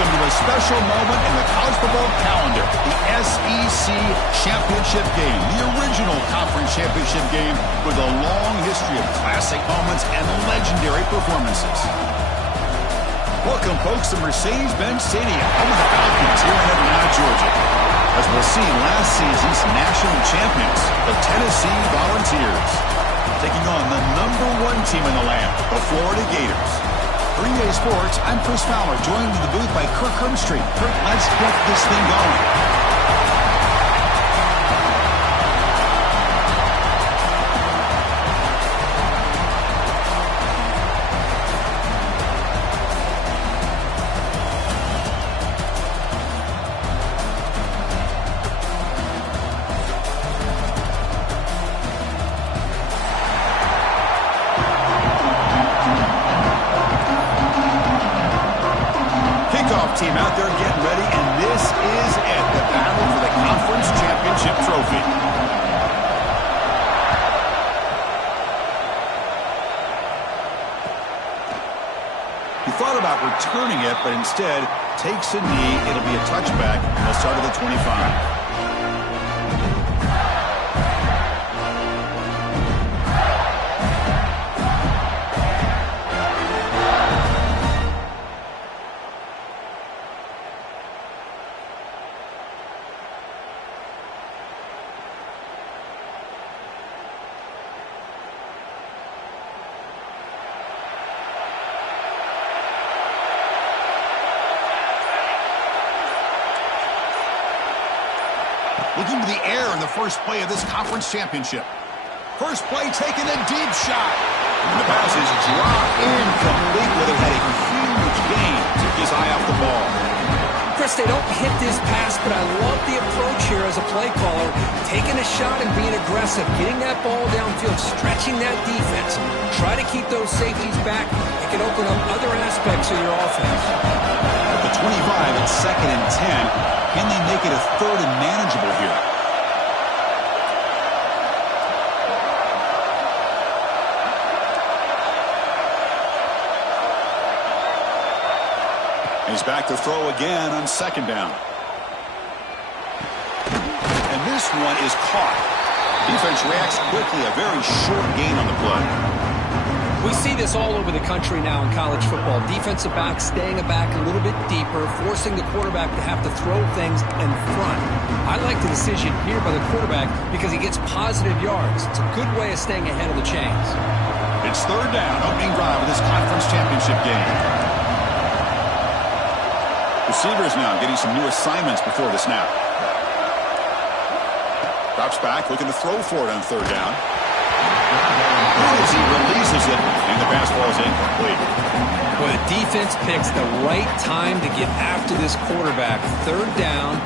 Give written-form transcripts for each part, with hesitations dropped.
Welcome to a special moment in the college football calendar, the SEC Championship Game, the original conference championship game with a long history of classic moments and legendary performances. Welcome, folks, to Mercedes-Benz Stadium, home of the Falcons here in Atlanta, Georgia. As we'll see, last season's national champions, the Tennessee Volunteers, taking on the #1 team in the land, the Florida Gators. For EA Sports, I'm Chris Fowler, joined in the booth by Kirk Herbstreit. Kirk, let's get this thing going. Team out there getting ready, and this is it, the battle for the conference championship trophy. He thought about returning it, but instead takes a knee. It'll be a touchback, and they'll start at the 25. Looking to the air in the first play of this conference championship. First play taking a deep shot. And the pass is dropped incomplete, where they had a huge gain. Took his eye off the ball. Chris, they don't hit this pass, but I love the approach here as a play caller. Taking a shot and being aggressive, getting that ball downfield, stretching that defense. Try to keep those safeties back. It can open up other aspects of your offense. At the 25, it's 2nd and 10. Can they make it a 3rd and manageable here? He's back to throw again on 2nd down. And this one is caught. Defense reacts quickly, a very short gain on the play. We see this all over the country now in college football. Defensive backs staying back a little bit deeper, forcing the quarterback to have to throw things in front. I like the decision here by the quarterback because he gets positive yards. It's a good way of staying ahead of the chains. It's 3rd down, opening drive of this conference championship game. Receivers now getting some new assignments before the snap. Drops back, looking to throw for it on 3rd down. As he releases it, and the pass ball is incomplete. Well, the defense picks the right time to get after this quarterback. 3rd down,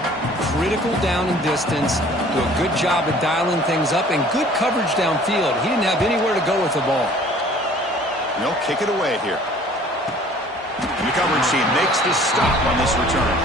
critical down and distance. Do a good job of dialing things up, and good coverage downfield. He didn't have anywhere to go with the ball. They'll kick it away here. And the coverage team makes the stop on this return.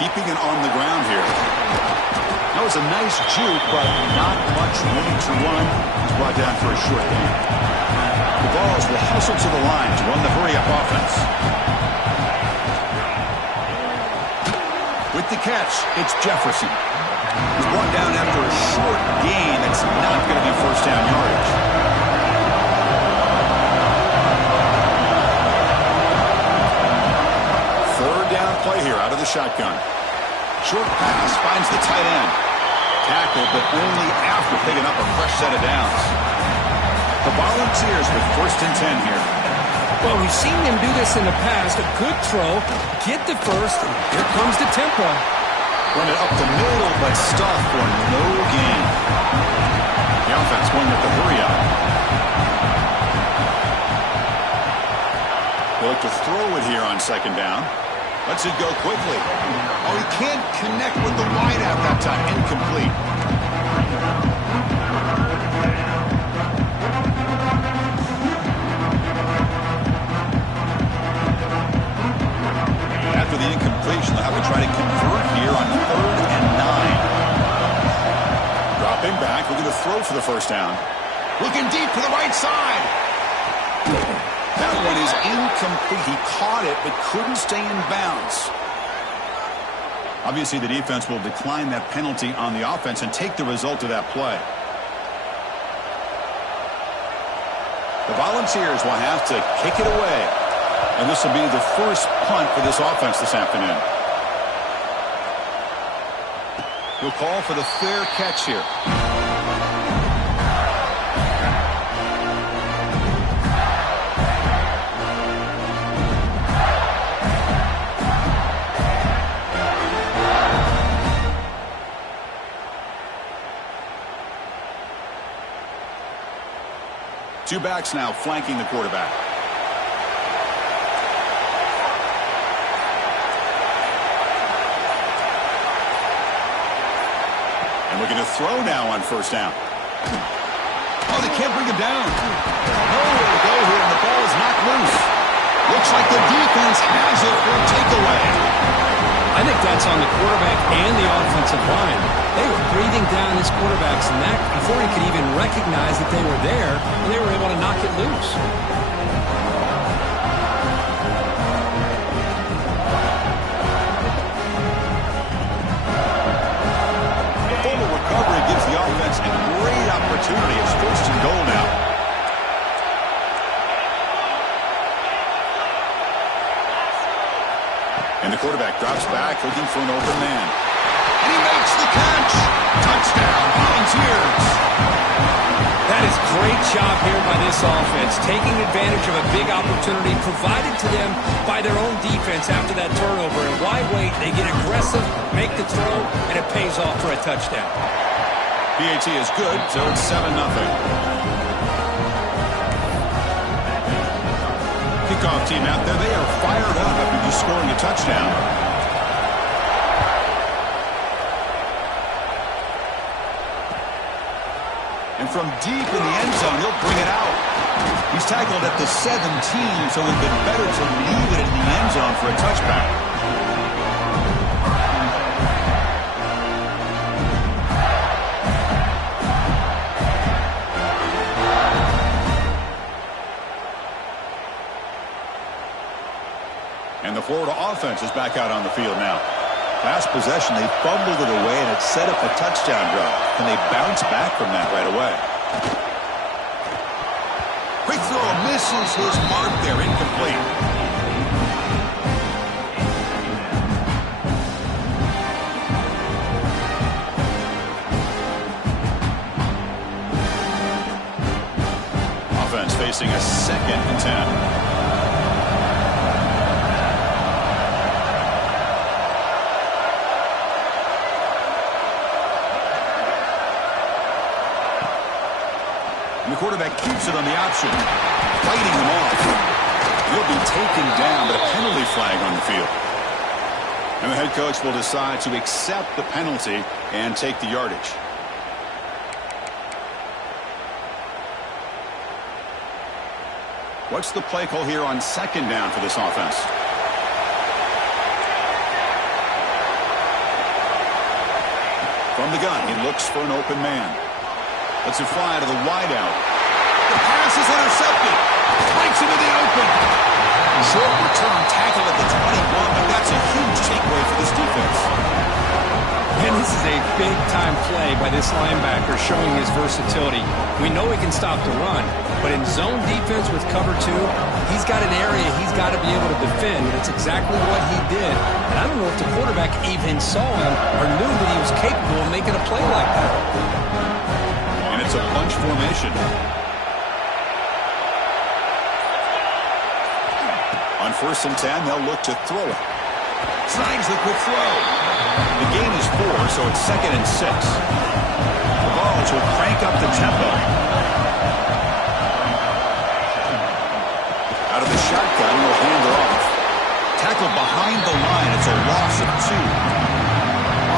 Keeping it on the ground here. That was a nice juke, but not much room to run. He's brought down for a short gain. The Vols will hustle to the line to run the hurry-up offense. With the catch, it's Jefferson. He's brought down after a short gain. That's not going to be 1st down yardage. Play here out of the shotgun. Short pass finds the tight end. Tackled, but only after picking up a fresh set of downs. The Volunteers with 1st and 10 here. Well, we've seen them do this in the past. A good throw, get the first, and here comes the tempo. Run it up the middle, but stuffed for no gain. The offense going with the hurry-up. They look to throw it here on 2nd down. Lets it go quickly. Oh, he can't connect with the wideout that time. Incomplete. quarterback looking to throw for the first down. Looking deep to the right side. That one is incomplete. He caught it but couldn't stay in bounds. Obviously, the defense will decline that penalty on the offense and take the result of that play. The Volunteers will have to kick it away. And this will be the first punt for this offense this afternoon. He'll call for the fair catch here. Two backs now flanking the quarterback. And looking to throw now on first down. Oh, they can't bring him down. Nowhere to go here, and the ball is knocked loose. Looks like the defense has it for a takeaway. I think that's on the quarterback and the offensive line. They were breathing down this quarterback's neck before he could even recognize that they were there, and they were able to knock it loose. The fumble recovery gives the offense a great opportunity. It's first and goal now. And the quarterback drops back looking for an open man. And he makes the catch. Touchdown, Volunteers. That is great job here by this offense, taking advantage of a big opportunity provided to them by their own defense after that turnover. And why wait? They get aggressive, make the throw, and it pays off for a touchdown. PAT is good, so it's 7-0. Kickoff team out there, they are fired up after just scoring a touchdown. And from deep in the end zone, he'll bring it out. He's tackled at the 17, so it would have been better to leave it in the end zone for a touchback. And the Florida offense is back out on the field now. Last possession, they fumbled it away, and it set up a touchdown drive. Can they bounce back from that right away? Quick throw, misses his mark there, incomplete. Offense facing a 2nd and 10. The quarterback keeps it on the option, fighting him off. He'll be taken down, but a penalty flag on the field. And the head coach will decide to accept the penalty and take the yardage. What's the play call here on 2nd down for this offense? From the gun, he looks for an open man. Lets it fly to the wideout. The pass is intercepted. Breaks into the open. Short return tackle at the 21, but that's a huge takeaway for this defense. And this is a big-time play by this linebacker showing his versatility. We know he can stop the run, but in zone defense with cover 2, he's got an area he's got to be able to defend. That's exactly what he did. And I don't know if the quarterback even saw him or knew that he was capable of making a play like that. It's a bunch formation. On 1st and 10, they'll look to throw it. Snags the quick throw. The gain is 4, so it's 2nd and 6. The Vols will crank up the tempo. Out of the shotgun, he'll hand it off. Tackled behind the line. It's a loss of 2.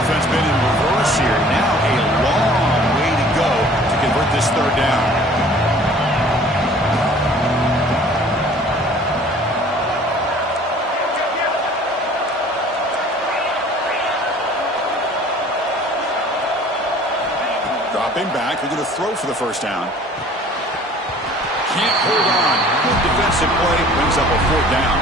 Offense been in reverse here. Now a long way to go to convert this 3rd down. Dropping back, they're going to throw for the first down. Can't hold on. Good defensive play, brings up a 4th down.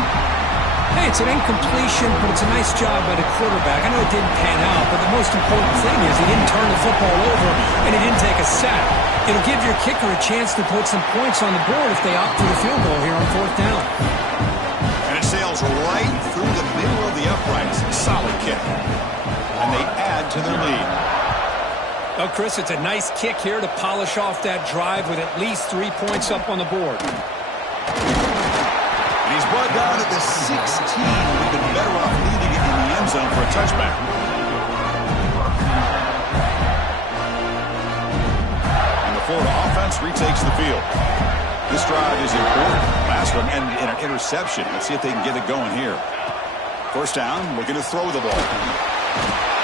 Hey, it's an incompletion, but it's a nice job by the quarterback. I know it didn't pan out, but the most important thing is he didn't turn the football over and he didn't take a sack. It'll give your kicker a chance to put some points on the board if they opt for the field goal here on 4th down. And it sails right through the middle of the uprights. Solid kick. And they add to their lead. Oh, Chris, it's a nice kick here to polish off that drive with at least 3 points up on the board. And he's brought down at the 16. We've been better off leading it in the end zone for a touchback. And the Florida offense retakes the field. This drive is important. Last one ended in an interception. Let's see if they can get it going here. First down, looking to throw the ball.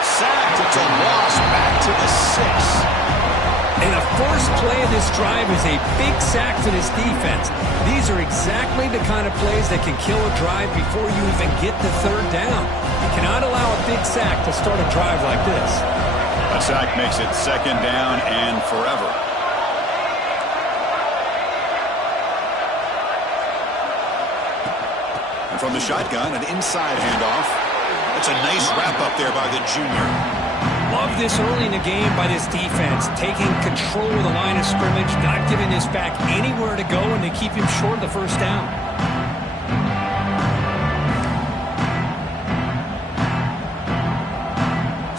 Sacked. It's a loss back to the 6. And the first play of this drive is a big sack for this defense. These are exactly the kind of plays that can kill a drive before you even get to 3rd down. You cannot allow a big sack to start a drive like this. A sack makes it 2nd down and forever. And from the shotgun, an inside handoff. That's a nice wrap up there by the junior. Love this early in the game by this defense, taking control of the line of scrimmage, not giving this back anywhere to go, and they keep him short of the first down.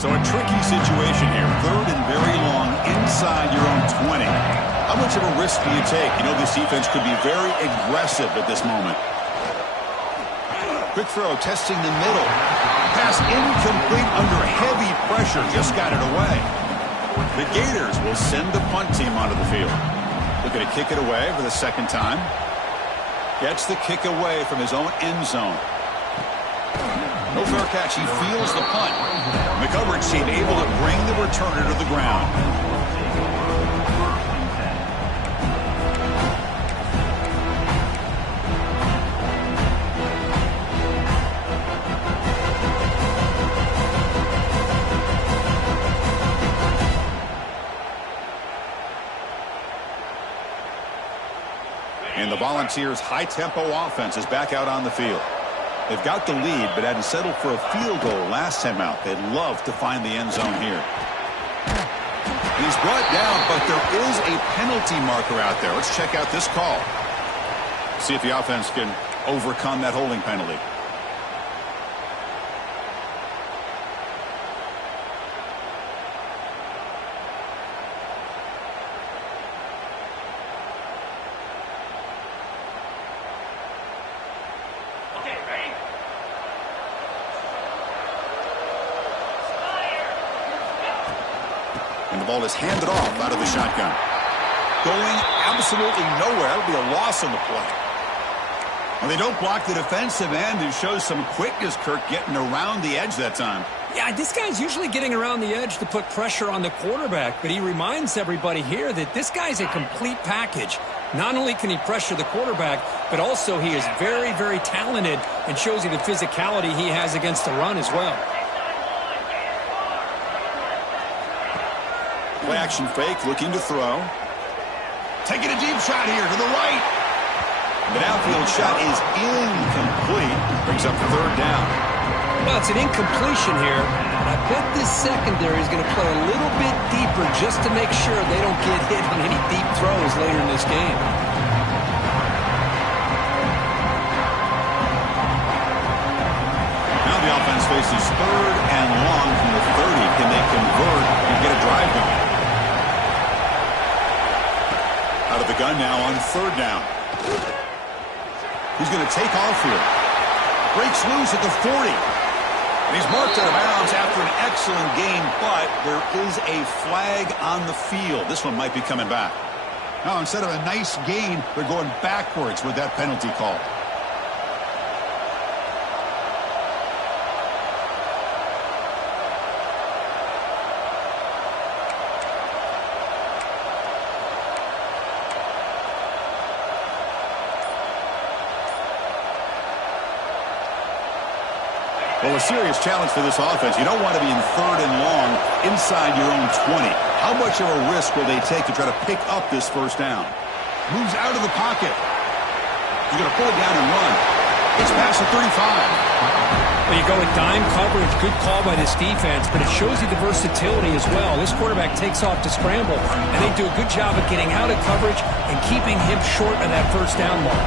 So a tricky situation here. 3rd and very long inside your own 20. How much of a risk do you take? You know this defense could be very aggressive at this moment. Quick throw, testing the middle. Pass incomplete under heavy pressure. Just got it away. The Gators will send the punt team onto the field. Looking to kick it away for the 2nd time. Gets the kick away from his own end zone. No fair catch. He feels the punt. The coverage team able to bring the returner to the ground. And the Volunteers' high-tempo offense is back out on the field. They've got the lead, but hadn't settled for a field goal last time out. They'd love to find the end zone here. He's brought down, but there is a penalty marker out there. Let's check out this call. See if the offense can overcome that holding penalty. And the ball is handed off out of the shotgun. Going absolutely nowhere. That'll be a loss on the play. And they don't block the defensive end, who shows some quickness, Kirk, getting around the edge that time. Yeah, this guy's usually getting around the edge to put pressure on the quarterback, but he reminds everybody here that this guy's a complete package. Not only can he pressure the quarterback, but also he is very, very talented and shows you the physicality he has against the run as well. Play action fake, looking to throw. Taking a deep shot here to the right. The downfield shot is incomplete. Brings up 3rd down. Well, it's an incompletion here, but I bet this secondary is going to play a little bit deeper just to make sure they don't get hit on any deep throws later in this game. Now the offense faces 3rd and long from the 30. Can they convert and get a drive going? Out of the gun now on 3rd down. He's going to take off here. Breaks loose at the 40. And he's marked out of bounds after an excellent game, but there is a flag on the field. This one might be coming back. Now, instead of a nice gain, they're going backwards with that penalty call. Well, a serious challenge for this offense. You don't want to be in 3rd and long inside your own 20. How much of a risk will they take to try to pick up this first down? Moves out of the pocket. He's going to pull it down and run. It's past the 35. Well, you go with dime coverage. Good call by this defense, but it shows you the versatility as well. This quarterback takes off to scramble, and they do a good job of getting out of coverage and keeping him short of that first down mark.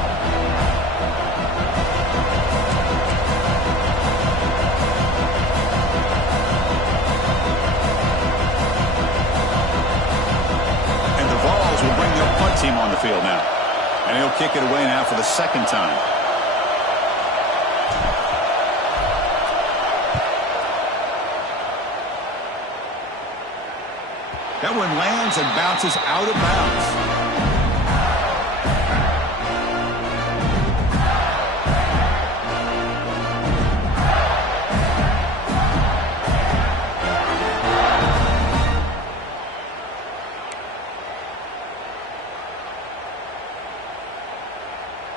Will bring their punt team on the field now. And he'll kick it away now for the second time. That one lands and bounces out of bounds.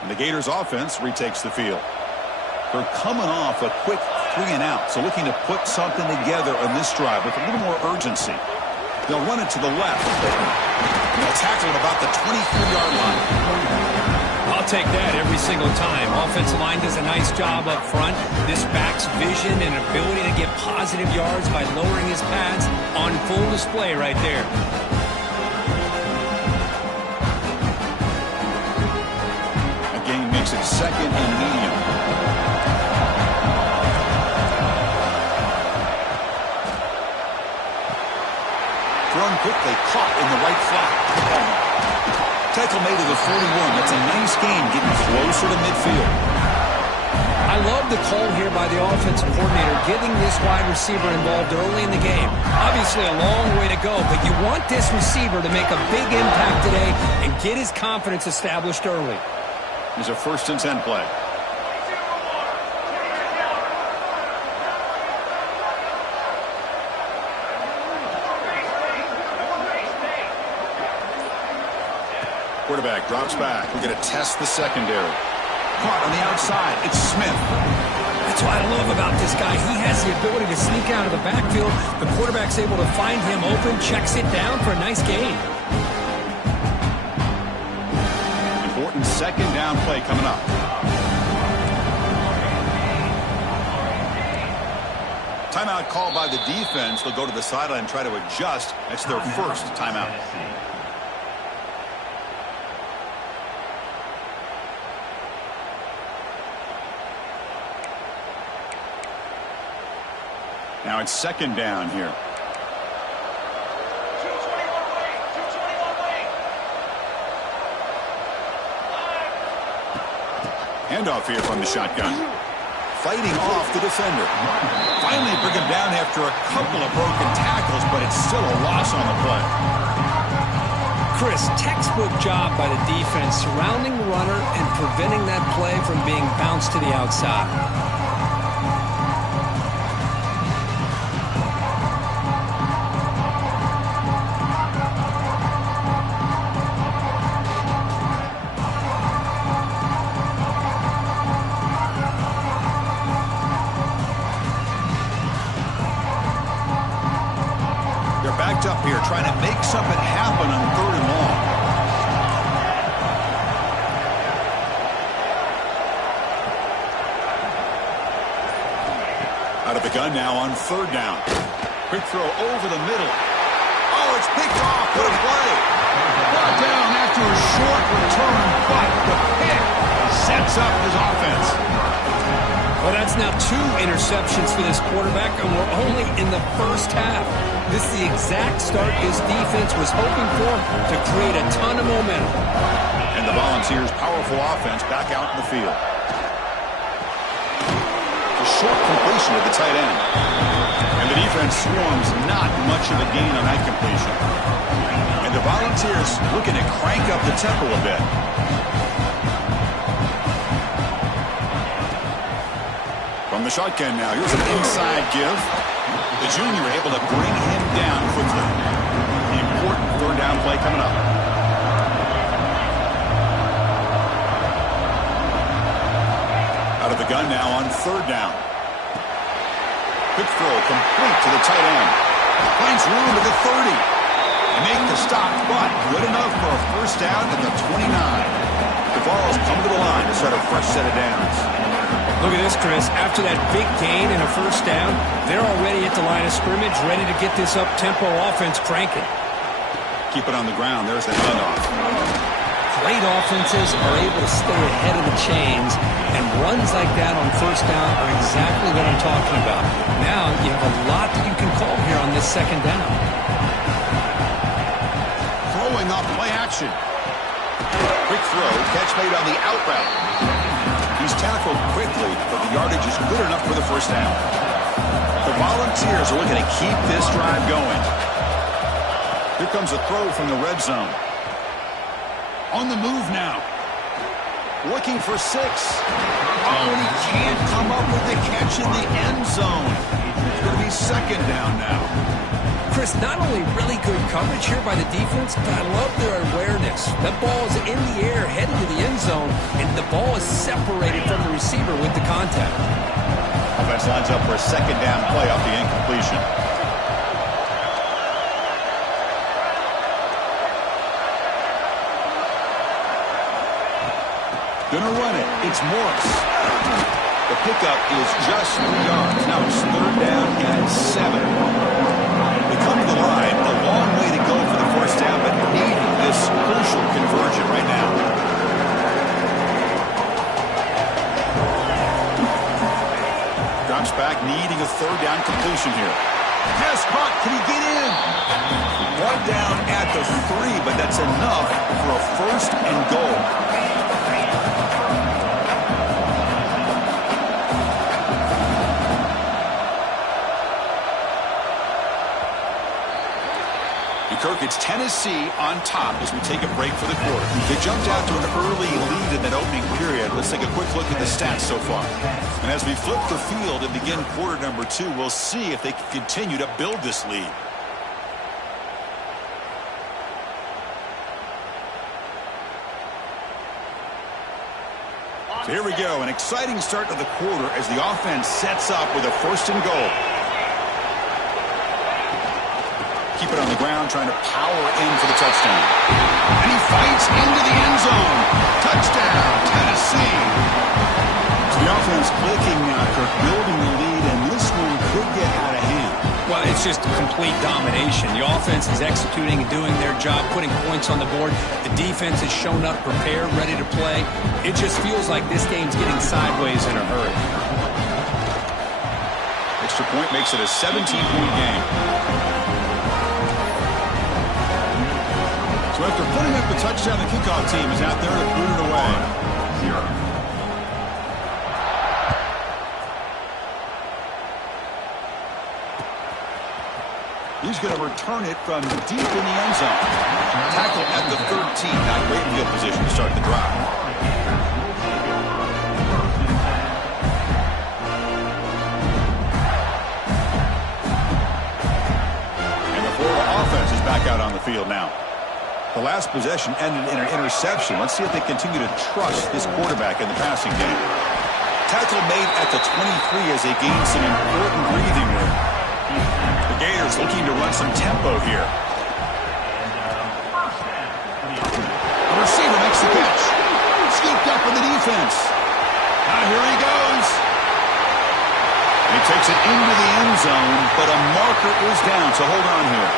The Gators offense retakes the field. They're coming off a quick 3-and-out, so looking to put something together on this drive with a little more urgency. They'll run it to the left. And they'll tackle it about the 23-yard line. I'll take that every single time. Offensive line does a nice job up front. This back's vision and ability to get positive yards by lowering his pads on full display right there. Makes it second and medium. Thrown quickly, caught in the right flat. Tackle made to the 41. That's a nice game, getting closer to midfield. I love the call here by the offensive coordinator, getting this wide receiver involved early in the game. Obviously a long way to go, but you want this receiver to make a big impact today and get his confidence established early. Here's a 1st and 10 play. Quarterback drops back. We're going to test the secondary. Caught on the outside. It's Smith. That's what I love about this guy. He has the ability to sneak out of the backfield. The quarterback's able to find him open, checks it down for a nice gain. Second down play coming up. Timeout called by the defense. They'll go to the sideline and try to adjust. That's their first timeout. Now it's second down here. Handoff here from the shotgun. Fighting off the defender. Finally bring him down after a couple of broken tackles, but it's still a loss on the play. Chris, textbook job by the defense surrounding the runner and preventing that play from being bounced to the outside. Up here trying to make something happen on 3rd and long. Out of the gun now on 3rd down. Quick throw over the middle. Oh, it's picked off. What a play. Brought down after a short return, but the pick sets up his offense. Well, that's now 2 interceptions for this quarterback, and we're only in the first half. This is the exact start this defense was hoping for to create a ton of momentum. And the Volunteers' powerful offense back out in the field. A short completion to the tight end. And the defense swarms not much of a gain on that completion. And the Volunteers looking to crank up the tempo a bit. From the shotgun now, here's an inside give. The junior able to bring him down quickly. The important 3rd down play coming up. Out of the gun now on 3rd down. Quick throw complete to the tight end. Finds room at the 30. stopped, but good enough for a first down at the 29. The ball's come to the line to start a fresh set of downs. Look at this, Chris. After that big gain and a first down, they're already at the line of scrimmage, ready to get this up-tempo offense cranking. Keep it on the ground. There's the handoff. Great offenses are able to stay ahead of the chains, and runs like that on first down are exactly what I'm talking about. Now you have a lot that you can call here on this second down. Throwing off play action. Quick throw, catch made on the out route. He's tackled quickly, but the yardage is good enough for the first down. The Volunteers are looking to keep this drive going. Here comes a throw from the red zone. On the move now. Looking for 6. Oh, and he can't come up with the catch in the end zone. It's going to be second down now. Chris, not only really good coverage here by the defense, but I love their awareness. That ball is in the air, headed to the end zone, and the ball is separated from the receiver with the contact. Offense lines up for a second down play off the incompletion. Gonna run it. It's Morris. The pickup is just 3 yards. Now it's third down and 7. They come to the line. A long way to go for the first down, but needing this crucial conversion right now. Drops back, needing a third down completion here. Pass caught. Can he get in? One down at the 3, but that's enough for a first and goal. Kirk, it's Tennessee on top as we take a break for the quarter. They jumped out to an early lead in that opening period. Let's take a quick look at the stats so far. And as we flip the field and begin quarter number 2, we'll see if they can continue to build this lead. So here we go, an exciting start to the quarter as the offense sets up with a first and goal. Keep it on the ground, trying to power in for the touchdown. And he fights into the end zone. Touchdown, Tennessee. So the offense clicking now, Kirk, building the lead, and this one could get out of hand. Well, it's just complete domination. The offense is executing and doing their job, putting points on the board. The defense has shown up, prepared, ready to play. It just feels like this game's getting sideways in a hurry. Extra point makes it a 17-point game. So after putting up the touchdown, the kickoff team is out there to boot it away. He's going to return it from deep in the end zone. Tackle at the 13. Not great field position to start the drive. And the Florida offense is back out on the field now. The last possession ended in an interception. Let's see if they continue to trust this quarterback in the passing game. Tackle made at the 23 as they gain some important breathing room. The Gators looking to run some tempo here. The receiver makes the catch. Scooped up in the defense. Now here he goes. He takes it into the end zone, but a marker is down, so hold on here.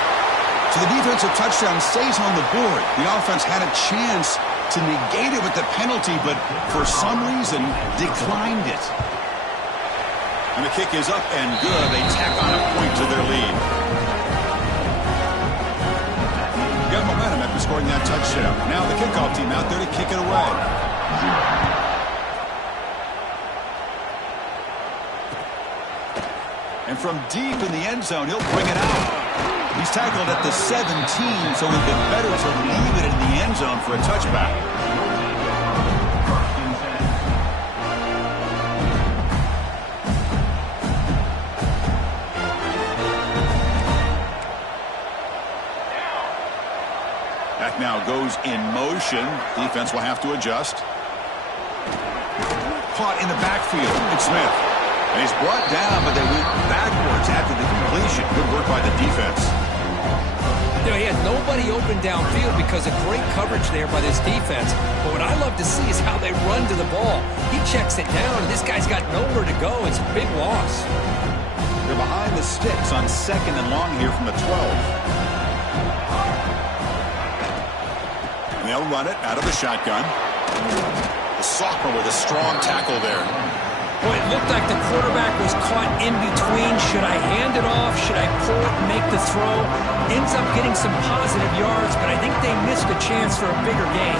So the defensive touchdown stays on the board. The offense had a chance to negate it with the penalty, but for some reason declined it. And the kick is up and good. They tack on a point to their lead. Got momentum after scoring that touchdown. Now the kickoff team out there to kick it away. And from deep in the end zone, he'll bring it out. He's tackled at the 17, so it'd been better to leave it in the end zone for a touchback. Back now goes in motion. Defense will have to adjust. Caught in the backfield. It's Smith. And he's brought down, but they went backwards after the completion. Good work by the defense. You know, he had nobody open downfield because of great coverage there by this defense. But what I love to see is how they run to the ball. He checks it down, and this guy's got nowhere to go. It's a big loss. They're behind the sticks on 2nd and long here from the 12. And they'll run it out of the shotgun. The sophomore with a strong tackle there. Boy, it looked like the quarterback was caught in between. Should I hand it off? Should I pull it and make the throw? Ends up getting some positive yards, but I think they missed a chance for a bigger gain.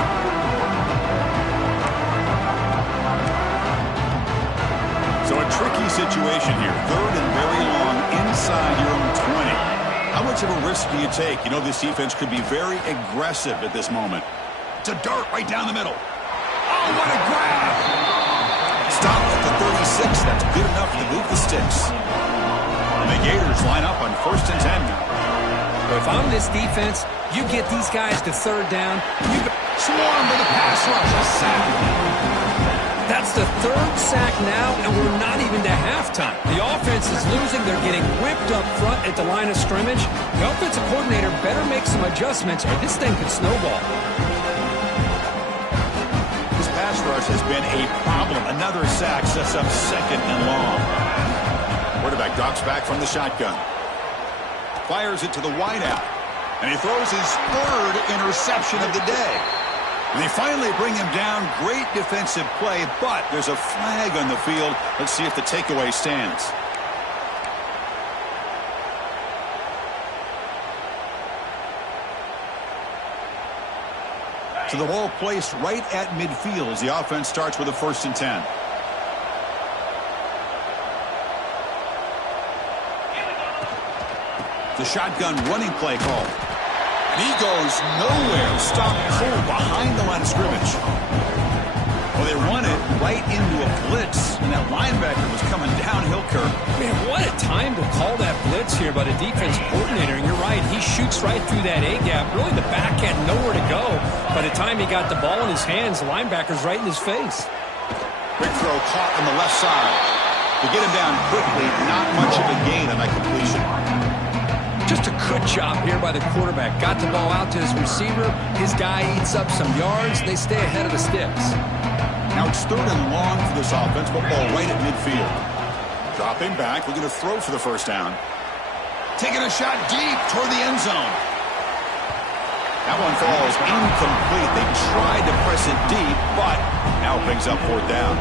So a tricky situation here. 3rd and very long inside your own 20. How much of a risk do you take? You know, this defense could be very aggressive at this moment. It's a dart right down the middle. Oh, what a grab! Stop at the 36. That's good enough to move the sticks. And the Gators line up on 1st and 10 now. Well, if I'm this defense, you get these guys to 3rd down. You swarm to the pass rush. A sack. That's the 3rd sack now, and we're not even to halftime. The offense is losing. They're getting whipped up front at the line of scrimmage. The offensive coordinator better make some adjustments, or this thing could snowball. Pass rush has been a problem. Another sack sets up 2nd and long. Quarterback drops back from the shotgun. Fires it to the wideout. And he throws his 3rd interception of the day. And they finally bring him down. Great defensive play, but there's a flag on the field. Let's see if the takeaway stands. So the ball placed right at midfield as the offense starts with a 1st and 10. The shotgun running play call. And he goes nowhere. Stop cold behind the line of scrimmage. Well, they run it right into a blitz, and that linebacker was coming downhill, Kirk. Man, what a time to call that blitz here by the defense coordinator. And you're right, he shoots right through that A-gap. Really, the back had nowhere to go. By the time he got the ball in his hands, the linebacker's right in his face. Quick throw caught on the left side. To get him down quickly, not much of a gain on that completion. Just a good job here by the quarterback. Got the ball out to his receiver. His guy eats up some yards. They stay ahead of the sticks. Now it's 3rd and long for this offense. Football right at midfield. Dropping back. We're going to throw for the 1st down. Taking a shot deep toward the end zone. That one falls incomplete. They tried to press it deep, but now it brings up 4th down.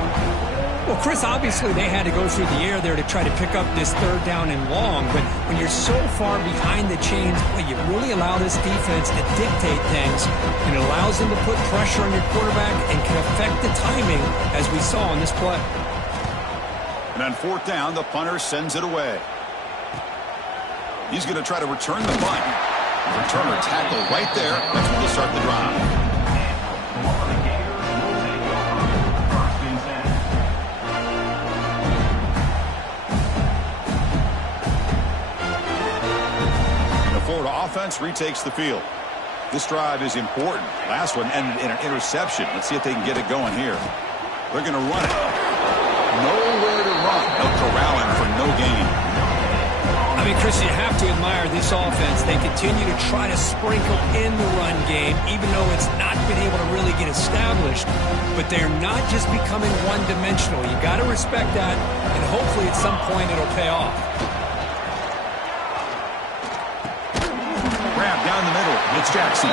Well, Chris, obviously they had to go through the air there to try to pick up this 3rd down and long, but when you're so far behind the chains, well, you really allow this defense to dictate things, and it allows them to put pressure on your quarterback and can affect the timing, as we saw on this play. And on 4th down, the punter sends it away. He's going to try to return the punt. Returner tackle right there. That's when they'll start the drive. Offense retakes the field. This drive is important. Last one ended in an interception. Let's see if they can get it going here. They're going to run it. Nowhere to run. They'll corral him for no gain. I mean, Chris, you have to admire this offense. They continue to try to sprinkle in the run game, even though it's not been able to really get established. But they're not just becoming one-dimensional. You got to respect that, and hopefully at some point it'll pay off. Down the middle, it's Jackson.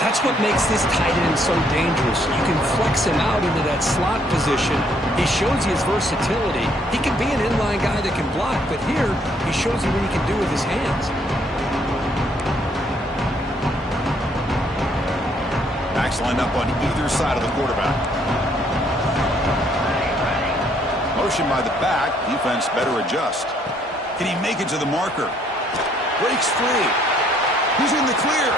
That's what makes this tight end so dangerous. You can flex him out into that slot position. He shows you his versatility. He can be an inline guy that can block, but here he shows you what he can do with his hands. Backs lined up on either side of the quarterback. Motion by the back. Defense better adjust. Can he make it to the marker? Breaks free. He's in the clear.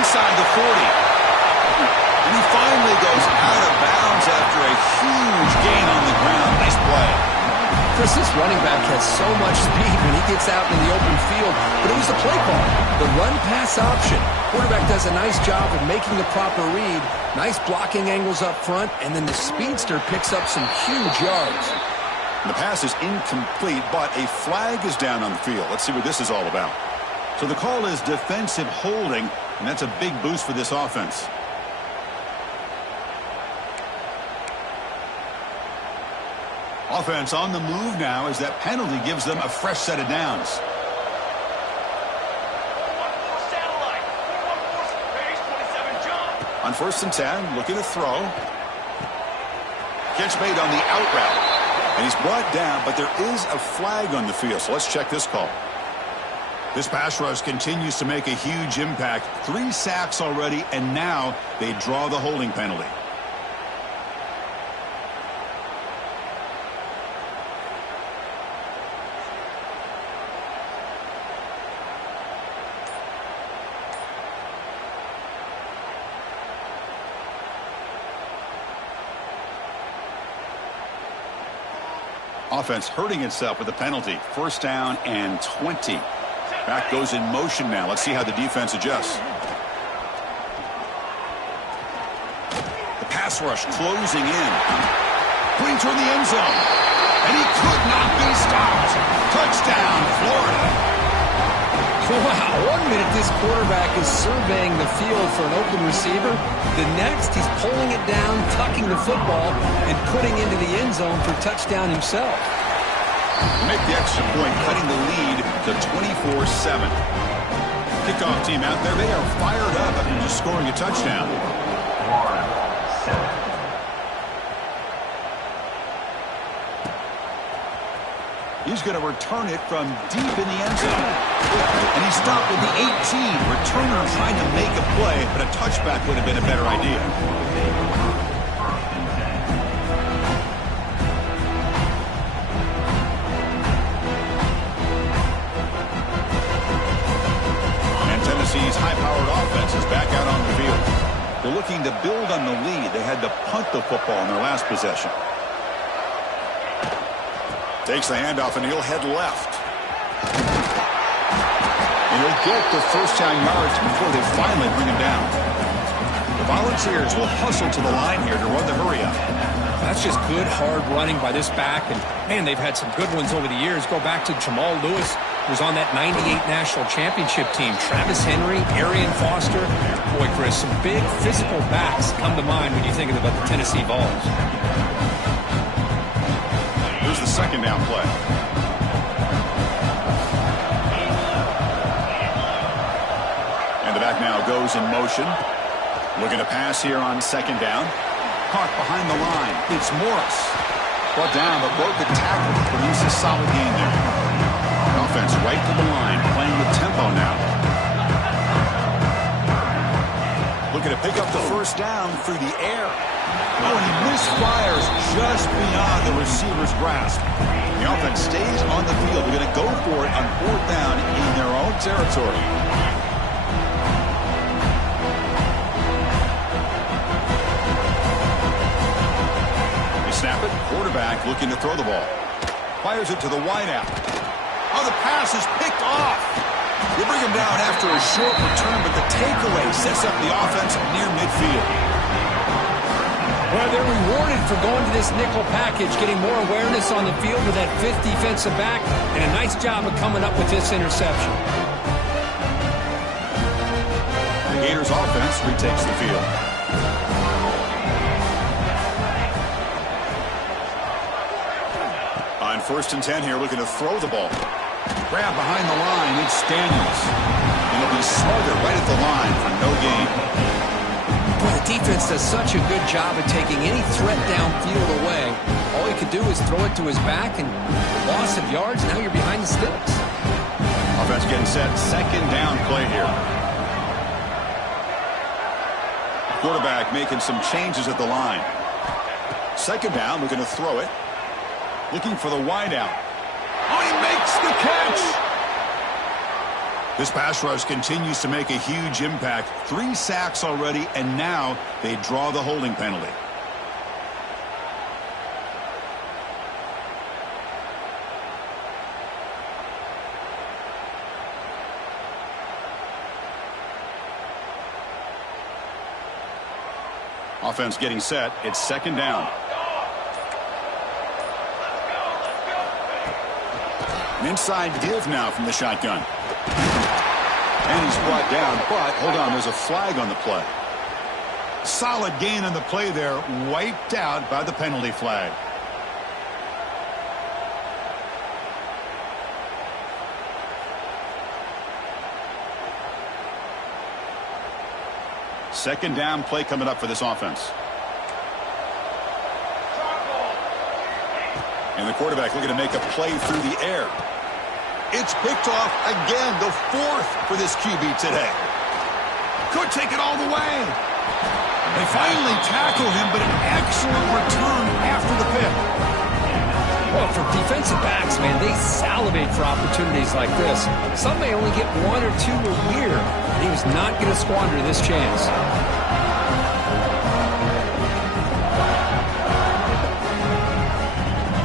Inside the 40. And he finally goes out of bounds after a huge gain on the ground. Nice play. Chris, this running back has so much speed when he gets out in the open field, but it was the play call, the run-pass option. Quarterback does a nice job of making the proper read, nice blocking angles up front, and then the speedster picks up some huge yards. The pass is incomplete, but a flag is down on the field. Let's see what this is all about. So So the call is defensive holding, and that's a big boost for this offense. Offense on the move now as that penalty gives them a fresh set of downs. On 1st and 10, looking to throw. Catch made on the out route. And he's brought down, but there is a flag on the field, so let's check this call. This pass rush continues to make a huge impact. 3 sacks already, and now they draw the holding penalty. Offense hurting itself with the penalty. 1st down and 20. Back goes in motion now. Let's see how the defense adjusts. The pass rush closing in. Putting toward the end zone. And he could not be stopped. Touchdown, Florida. Wow, 1 minute this quarterback is surveying the field for an open receiver. The next, he's pulling it down, tucking the football, and putting into the end zone for touchdown himself. Make the extra point, cutting the lead to 24-7. Kickoff team out there, they are fired up after just scoring a touchdown. He's going to return it from deep in the end zone. And he stopped at the 18. Returner trying to make a play, but a touchback would have been a better idea. And Tennessee's high-powered offense is back out on the field. They're looking to build on the lead. They had to punt the football in their last possession. Takes the handoff, and he'll head left. And he'll get the 1st down yards before they finally bring him down. The Volunteers will hustle to the line here to run the hurry up. That's just good, hard running by this back. And, man, they've had some good ones over the years. Go back to Jamal Lewis, who was on that 98 National Championship team. Travis Henry, Arian Foster. Boy, Chris, some big physical backs come to mind when you think about the Tennessee Vols. Here's the 2nd down play. And the back now goes in motion. Looking to pass here on 2nd down. Caught behind the line. It's Morris. Brought down, but broke the tackle. Produces a solid gain there. Offense right to the line, playing with tempo now. Looking to pick up the 1st down through the air. Oh, and he misfires just beyond the receiver's grasp. The offense stays on the field. They're going to go for it on 4th down in their own territory. They snap it. Quarterback looking to throw the ball. Fires it to the wideout. Oh, the pass is picked off. They bring him down after a short return, but the takeaway sets up the offense near midfield. Well, they're rewarded for going to this nickel package, getting more awareness on the field with that 5th defensive back, and a nice job of coming up with this interception. The Gators offense retakes the field. On 1st and 10 here, looking to throw the ball. Grab behind the line, it's Daniels. And it'll be Smarter right at the line for no gain. Boy, the defense does such a good job of taking any threat downfield away. All he could do is throw it to his back, and loss of yards, now you're behind the sticks. Offense getting set, 2nd down play here. Quarterback making some changes at the line. 2nd down, looking to throw it. Looking for the wideout. Oh, he makes the catch! This pass rush continues to make a huge impact. 3 sacks already, and now they draw the holding penalty. Offense getting set. It's 2nd down. An inside give now from the shotgun. And he's brought down, but hold on, there's a flag on the play. Solid gain on the play there, wiped out by the penalty flag. Second down play coming up for this offense. And the quarterback looking to make a play through the air. It's picked off again, the fourth for this QB today. Could take it all the way. They finally tackle him, but an excellent return after the pick. Well, for defensive backs, man, they salivate for opportunities like this. Some may only get one or two a year. He was not going to squander this chance.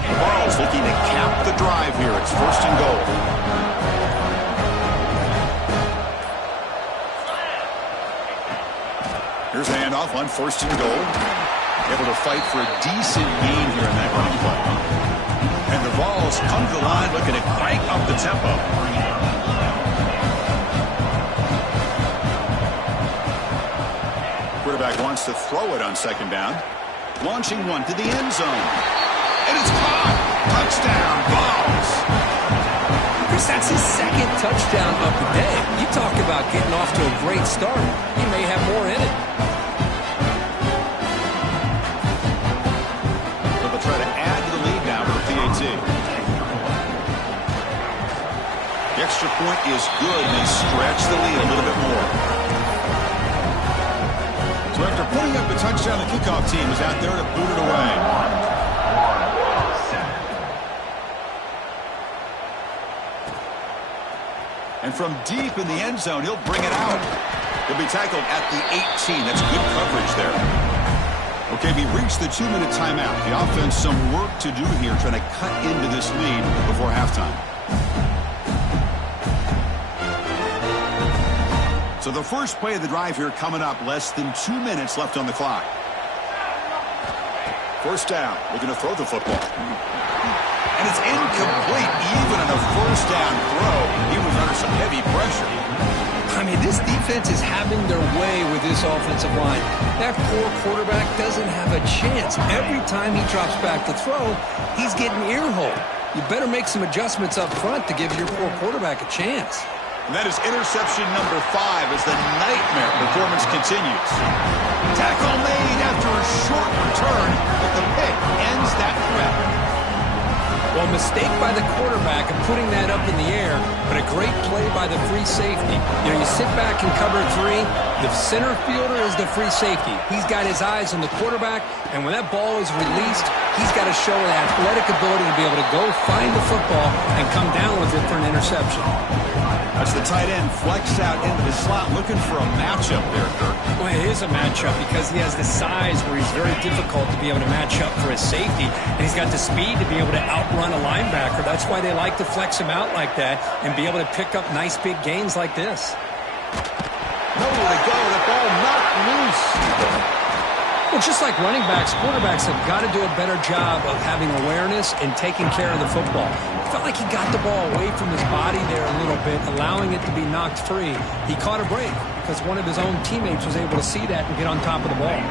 The Vols looking to cap the drive here. It's first and goal. Here's a handoff on first and goal. Able to fight for a decent gain here in that running play. And the Vols come to the line looking to crank up the tempo. Quarterback wants to throw it on second down. Launching one to the end zone. And it's caught. Touchdown, Vols. Chris, that's his second touchdown of the day. You talk about getting off to a great start. He may have more in it. So they'll try to add to the lead now for the PAT. The extra point is good, and they stretch the lead a little bit more. So after putting up the touchdown, the kickoff team is out there to boot it away. And from deep in the end zone, he'll bring it out. He'll be tackled at the 18. That's good coverage there. Okay, we reached the 2-minute timeout. The offense, some work to do here, trying to cut into this lead before halftime. So the first play of the drive here coming up, less than 2 minutes left on the clock. First down, looking to throw the football. And it's incomplete, even on a first down throw. He was under some heavy pressure. I mean, this defense is having their way with this offensive line. That poor quarterback doesn't have a chance. Every time he drops back to throw, he's getting ear-holed. You better make some adjustments up front to give your poor quarterback a chance. And that is interception number 5 as the nightmare performance continues. Tackle made after a short return, but the pick ends that threat. Well, mistake by the quarterback of putting that up in the air, but a great play by the free safety. You know, you sit back and cover 3. The center fielder is the free safety. He's got his eyes on the quarterback, and when that ball is released, he's got to show an athletic ability to be able to go find the football and come down with it for an interception. That's the tight end flexed out into the slot, looking for a matchup there, Kirk. Well, it is a matchup because he has the size where he's very difficult to be able to match up for his safety, and he's got the speed to be able to outrun a linebacker. That's why they like to flex him out like that and be able to pick up nice big gains like this. Nowhere to go, the ball knocked loose. Well, just like running backs, quarterbacks have got to do a better job of having awareness and taking care of the football. It felt like he got the ball away from his body there a little bit, allowing it to be knocked free. He caught a break because one of his own teammates was able to see that and get on top of the ball.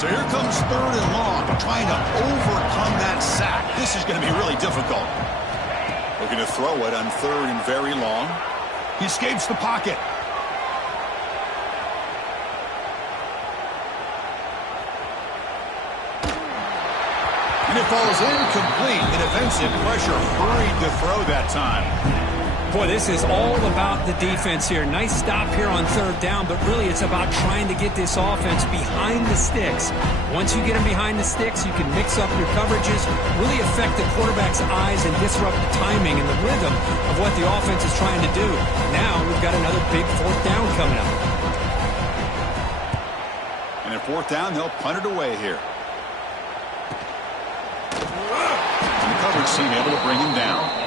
So here comes third and long, trying to overcome that sack. This is going to be really difficult. Looking to throw it on third and very long. He escapes the pocket. And it falls incomplete. The defensive pressure hurried to throw that time. Boy, this is all about the defense here. Nice stop here on third down, but really it's about trying to get this offense behind the sticks. Once you get them behind the sticks, you can mix up your coverages, really affect the quarterback's eyes and disrupt the timing and the rhythm of what the offense is trying to do. Now we've got another big fourth down coming up. And at fourth down, they'll punt it away here. And the coverage team able to bring him down.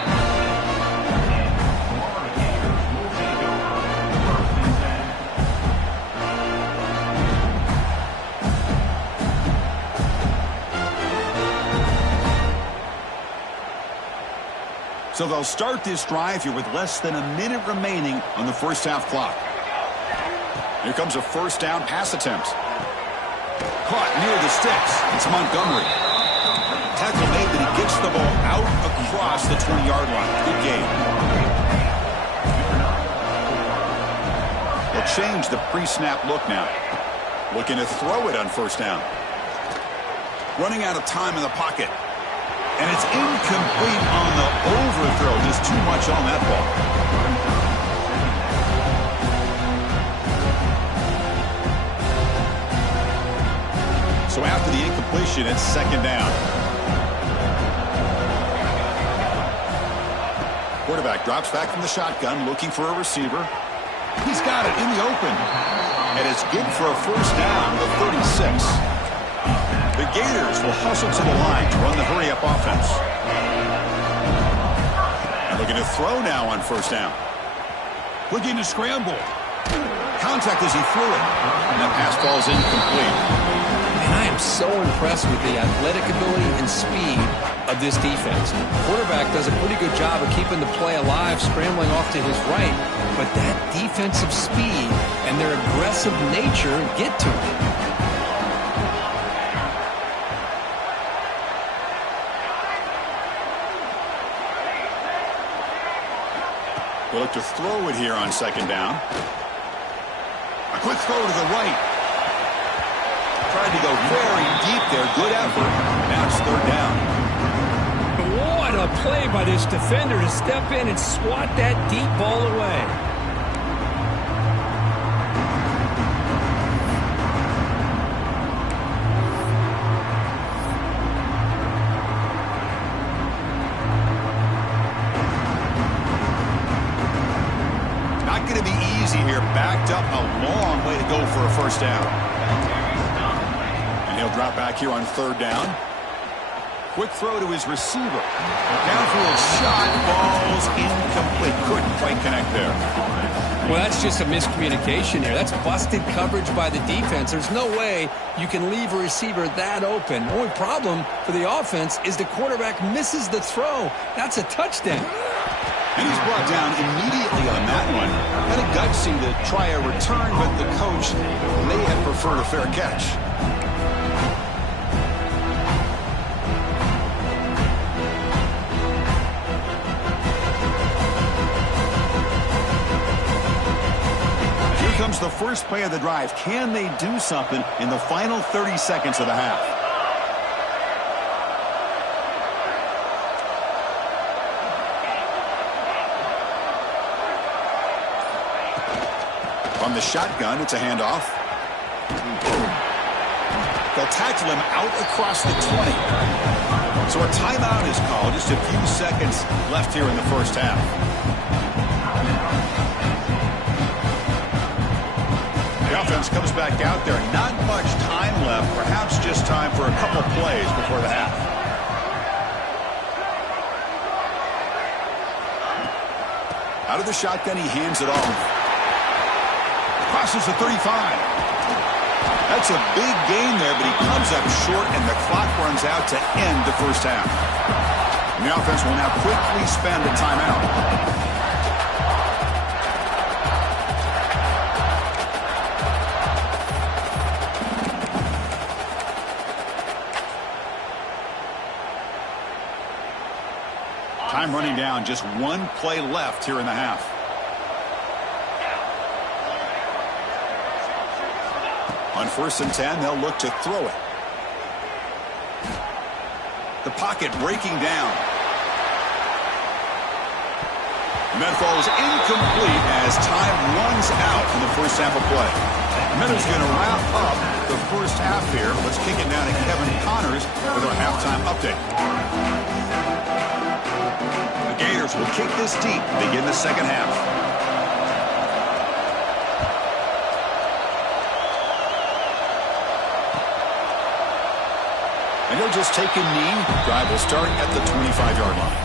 So they'll start this drive here with less than a minute remaining on the first half clock. Here comes a first down pass attempt. Caught near the sticks. It's Montgomery. Tackle made, but he gets the ball out across the 20-yard line. Good game. They'll change the pre-snap look now. Looking to throw it on first down. Running out of time in the pocket. And it's incomplete on the overthrow. Just too much on that ball. So after the incompletion, it's second down. Quarterback drops back from the shotgun, looking for a receiver. He's got it in the open. And it's good for a first down, the 36. The Gators will hustle to the line to run the hurry-up offense. And looking to throw now on first down. Looking to scramble. Contact as he threw it. And that pass falls incomplete. And I am so impressed with the athletic ability and speed of this defense. The quarterback does a pretty good job of keeping the play alive, scrambling off to his right. But that defensive speed and their aggressive nature get to him. We'll look to throw it here on second down. A quick throw to the right. Tried to go very deep there. Good effort. Now it's third down. What a play by this defender to step in and swat that deep ball away. Not going to be easy here. Backed up a long way to go for a first down. And he'll drop back here on third down. Quick throw to his receiver. Downfield shot, falls incomplete. Couldn't quite connect there. Well, that's just a miscommunication here. That's busted coverage by the defense. There's no way you can leave a receiver that open. The only problem for the offense is the quarterback misses the throw. That's a touchdown. And he's brought down immediately on that one. Kind of gutsy to try a return, but the coach may have preferred a fair catch. Here comes the first play of the drive. Can they do something in the final 30 seconds of the half? From the shotgun, it's a handoff. They'll tackle him out across the 20. So a timeout is called. Just a few seconds left here in the first half. The offense comes back out there. Not much time left. Perhaps just time for a couple plays before the half. Out of the shotgun, he hands it off. Crosses the 35. That's a big gain there, but he comes up short, and the clock runs out to end the first half. And the offense will now quickly spend a timeout. Time running down, just one play left here in the half. On 1st and 10, they'll look to throw it. The pocket breaking down. And that falls incomplete as time runs out in the first half of play. Miller's going to wrap up the first half here. Let's kick it down to Kevin Connors with our halftime update. The Gators will kick this deep to begin the second half. And he'll just take a knee. Drive will start at the 25-yard line.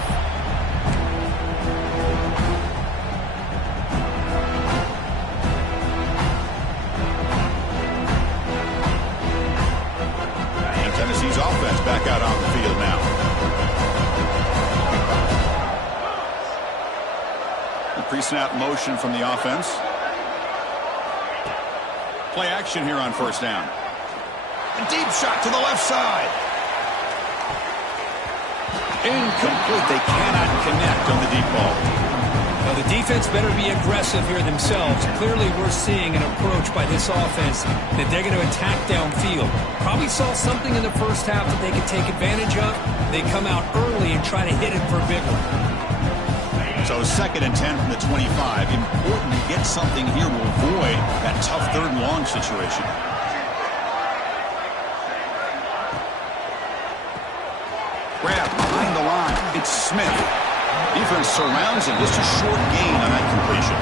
And Tennessee's offense back out on the field now. pre-snap motion from the offense. Play action here on first down. A deep shot to the left side. Incomplete. They cannot connect on the deep ball. Now, the defense better be aggressive here themselves. Clearly, we're seeing an approach by this offense that they're going to attack downfield. Probably saw something in the first half that they could take advantage of. They come out early and try to hit it for a big one. So 2nd and 10 from the 25. Important to get something here to avoid that tough 3rd and long situation. Grab behind the line. It's Smith. Defense surrounds him. Just a short gain on that completion.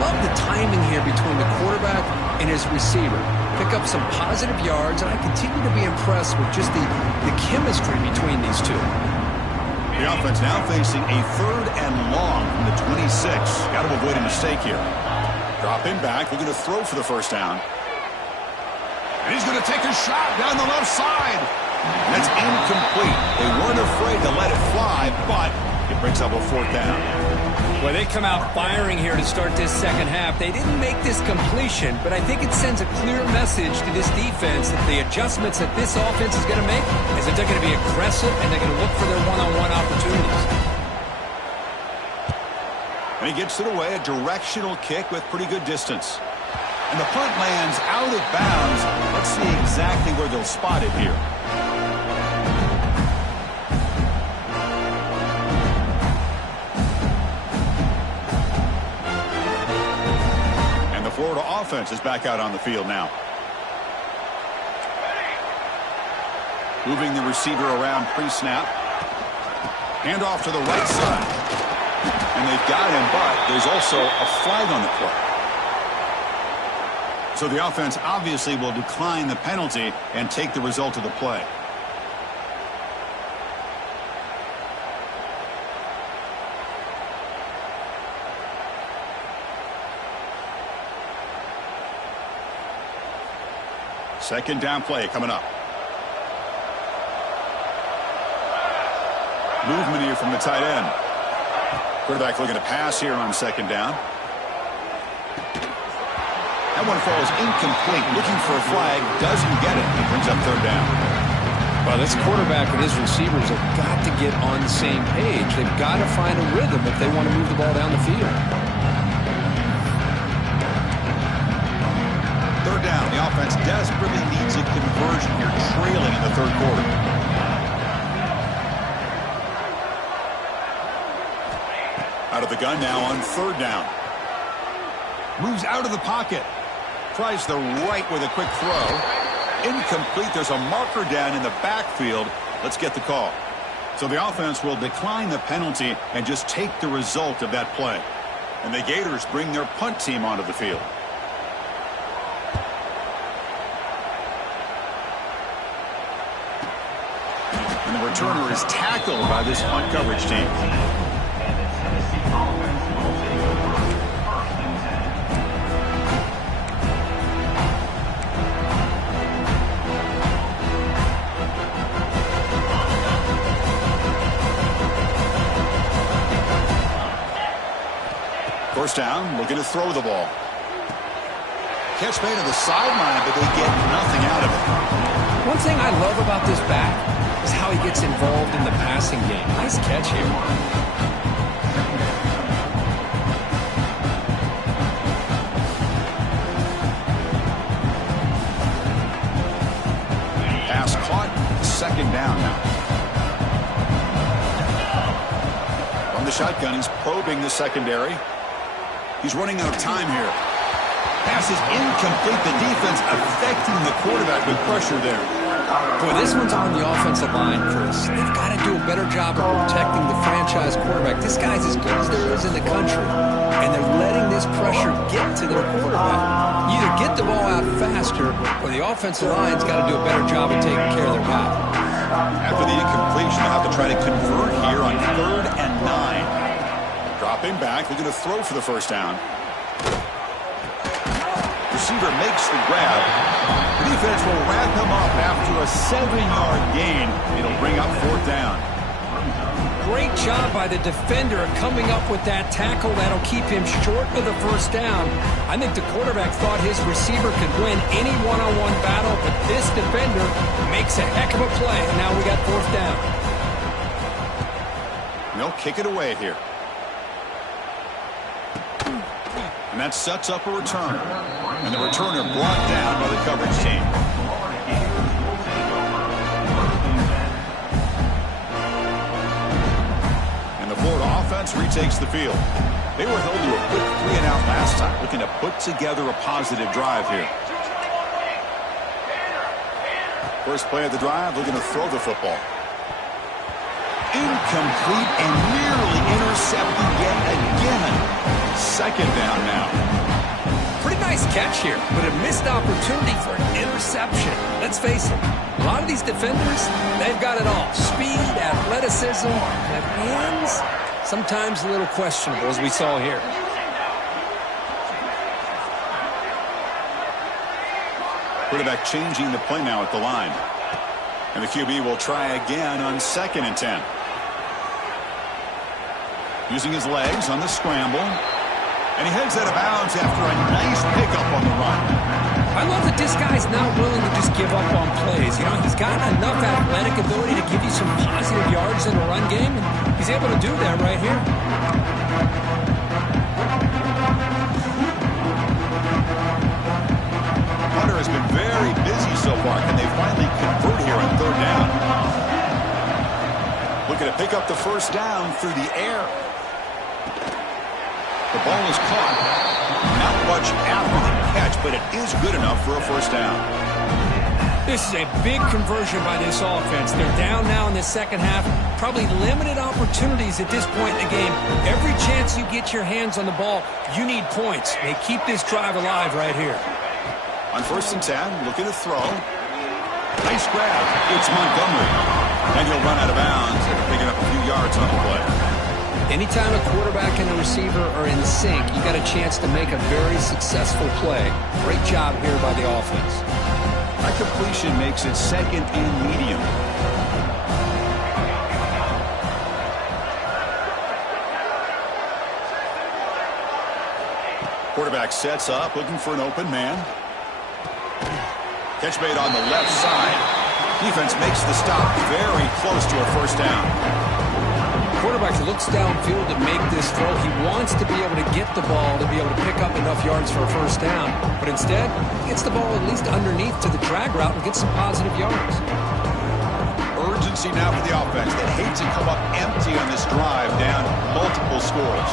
Love the timing here between the quarterback and his receiver. Pick up some positive yards, and I continue to be impressed with just the chemistry between these two. The offense now facing a 3rd and long from the 26. Got to avoid a mistake here. Dropping back, looking to throw for the first down. And he's going to take a shot down the left side. That's incomplete. They weren't afraid to let it fly, but it brings up a 4th down. Well, they come out firing here to start this second half. They didn't make this completion, but I think it sends a clear message to this defense that the adjustments that this offense is going to make is that they're going to be aggressive and they're going to look for their one-on-one opportunities. And he gets it away, a directional kick with pretty good distance. And the punt lands out of bounds. Let's see exactly where they'll spot it here. Florida offense is back out on the field now. Moving the receiver around pre-snap. Hand off to the right side. And they've got him, but there's also a flag on the play. So the offense obviously will decline the penalty and take the result of the play. Second down play coming up. Movement here from the tight end. Quarterback looking to pass here on 2nd down. That one falls incomplete. Looking for a flag. Doesn't get it. It brings up 3rd down. Well, this quarterback and his receivers have got to get on the same page. They've got to find a rhythm if they want to move the ball down the field. 3rd down. The offense desperately needs a conversion here, trailing in the 3rd quarter. Out of the gun now on 3rd down. Moves out of the pocket. Tries the right with a quick throw. Incomplete. There's a marker down in the backfield. Let's get the call. So the offense will decline the penalty and just take the result of that play. And the Gators bring their punt team onto the field. And the returner is tackled by this punt coverage team. First down, looking to throw the ball. Catch made to the sideline, but they get nothing out of it. One thing I love about this back is how he gets involved in the passing game. Nice catch here. Pass caught, 2nd down now. From the shotgun, he's probing the secondary. He's running out of time here. Pass is incomplete. The defense affecting the quarterback with pressure there. Boy, this one's on the offensive line, Chris. They've got to do a better job of protecting the franchise quarterback. This guy's as good as there is in the country, and they're letting this pressure get to their quarterback. You either get the ball out faster, or the offensive line's got to do a better job of taking care of their guy. After the incompletion, they'll have to try to convert here on 3rd and 9. Dropping back, looking to throw for the first down. Receiver makes the grab. The defense will wrap him up after a 7-yard gain. It'll bring up 4th down. Great job by the defender coming up with that tackle that'll keep him short of the first down. I think the quarterback thought his receiver could win any one-on-one battle, but this defender makes a heck of a play. And now we got fourth down. They'll kick it away here. And that sets up a return. And the returner brought down by the coverage team. Offense retakes the field. They were held to a quick 3-and-out last time, looking to put together a positive drive here. First play of the drive, looking to throw the football. Incomplete and nearly intercepted yet again. Second down now. Pretty nice catch here, but a missed opportunity for an interception. Let's face it, a lot of these defenders, they've got it all. Speed, athleticism, and hands. Sometimes a little questionable, as we saw here. Quarterback changing the play now at the line. And the QB will try again on 2nd and 10. Using his legs on the scramble. And he heads out of bounds after a nice pickup on the run. I love that this guy's not willing to just give up on plays. You know, he's got enough athletic ability to give you some positive yards in the run game, and he's able to do that right here. Hunter has been very busy so far. Can they finally convert here on 3rd down? Looking to pick up the first down through the air. The ball is caught. Not much after the catch, but it is good enough for a first down. This is a big conversion by this offense. They're down now in the second half. Probably limited opportunities at this point in the game. Every chance you get your hands on the ball, you need points. They keep this drive alive right here. On 1st and 10, looking to throw. Nice grab. It's Montgomery. And he'll run out of bounds, picking up a few yards on the play. Anytime a quarterback and a receiver are in sync, you got a chance to make a very successful play. Great job here by the offense. That completion makes it 2nd and medium. Quarterback sets up, looking for an open man. Catch made on the left side. Defense makes the stop very close to a first down. Quarterback looks downfield to make this throw. He wants to be able to get the ball to be able to pick up enough yards for a first down. But instead, he gets the ball at least underneath to the drag route and gets some positive yards. Urgency now for the offense that hates to come up empty on this drive, down multiple scores.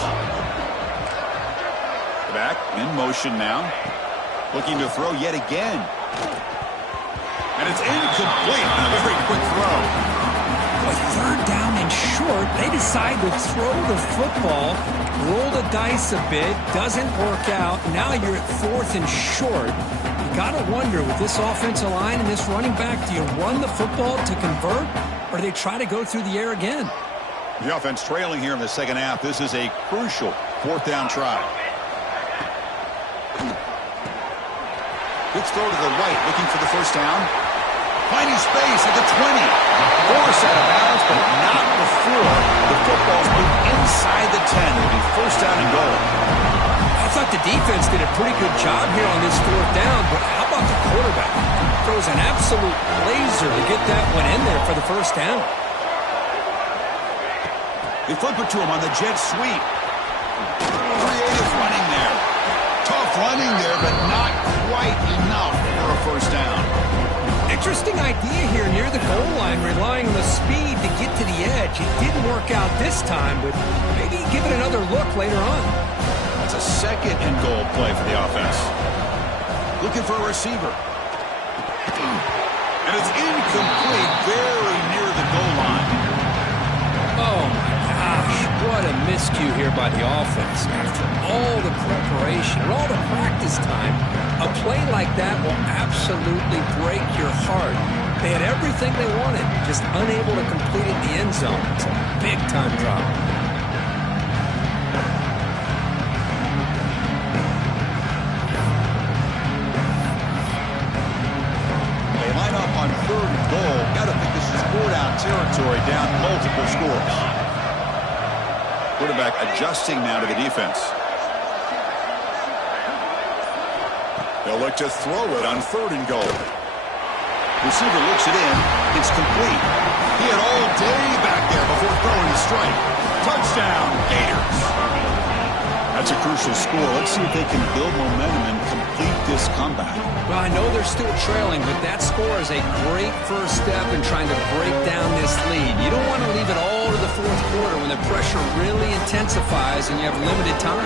Back in motion now. Looking to throw yet again. And it's incomplete on a very quick throw. With 3rd down and short, they decide to throw the football, roll the dice a bit, doesn't work out. Now you're at 4th and short. You got to wonder, with this offensive line and this running back, do you run the football to convert, or do they try to go through the air again? The offense trailing here in the second half. This is a crucial 4th down try. Good throw to the right, looking for the first down. Finding space at the 20. Forced out of bounds, but not before the football's moved inside the 10. It'll be first down and goal. I thought the defense did a pretty good job here on this 4th down, but how about the quarterback? Throws an absolute laser to get that one in there for the first down. They flip it to him on the jet sweep. Creative running there. Tough running there, but not quite enough for a first down. Interesting idea here near the goal line, relying on the speed to get to the edge. It didn't work out this time, but maybe give it another look later on. That's a 2nd and goal play for the offense. Looking for a receiver. And it's incomplete, very near the goal line. Oh, my gosh. What a miscue here by the offense. After all the preparation and all the practice time, a play like that will absolutely break your heart. They had everything they wanted, just unable to complete it in the end zone. It's a big-time drop. They line up on 3rd and goal. Got to think this is four-down territory, down multiple scores. Quarterback adjusting now to the defense. They'll look to throw it on 3rd and goal. Receiver looks it in. It's complete. He had all day back there before throwing the strike. Touchdown, Gators. That's a crucial score. Let's see if they can build momentum and complete this comeback. Well, I know they're still trailing, but that score is a great first step in trying to break down this lead. You don't want to leave it all to the 4th quarter when the pressure really intensifies and you have limited time.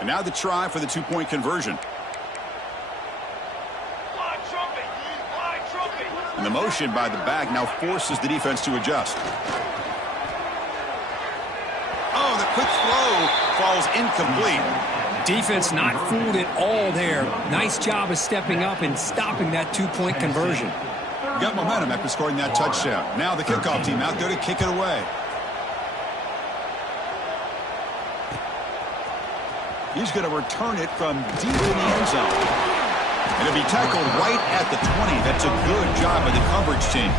And now the try for the 2-point conversion. And the motion by the back now forces the defense to adjust. Oh, the quick throw falls incomplete. Defense not fooled at all there. Nice job of stepping up and stopping that 2-point conversion. Got momentum after scoring that touchdown. Now the kickoff team out there to kick it away. He's going to return it from deep in the end zone. And it'll be tackled right at the 20. That's a good job by the coverage team.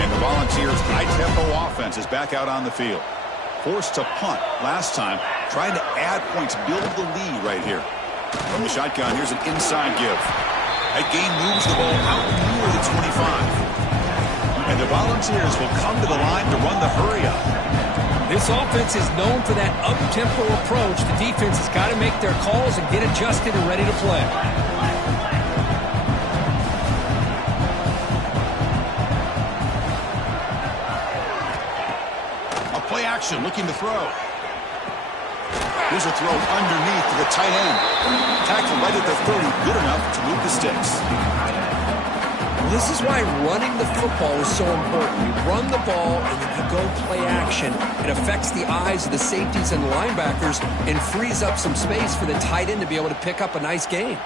And the Volunteers' high-tempo offense is back out on the field. Forced to punt last time, trying to add points, build the lead right here. From the shotgun, here's an inside give. That gain moves the ball out near the 25. And the Volunteers will come to the line to run the hurry-up. This offense is known for that up-tempo approach. The defense has got to make their calls and get adjusted and ready to play. A play action, looking to throw. Here's a throw underneath to the tight end. Tackle right at the 30, good enough to move the sticks. This is why running the football is so important. You run the ball and then you go play action. It affects the eyes of the safeties and the linebackers and frees up some space for the tight end to be able to pick up a nice gain.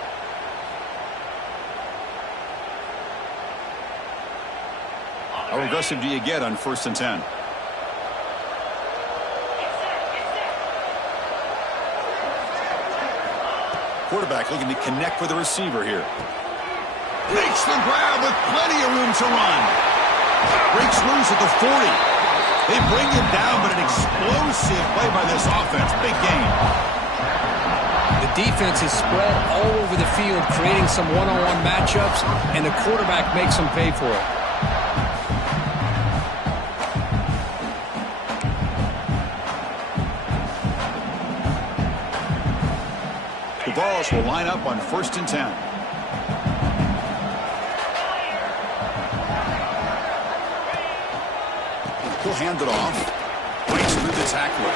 How aggressive do you get on 1st and 10? Quarterback looking to connect with the receiver here. Makes the grab with plenty of room to run. Breaks loose at the 40. They bring him down, but an explosive play by this offense. Big gain. The defense is spread all over the field, creating some one-on-one matchups, and the quarterback makes them pay for it. The Vols will line up on 1st and 10. He'll hand it off. Breaks through the tackler.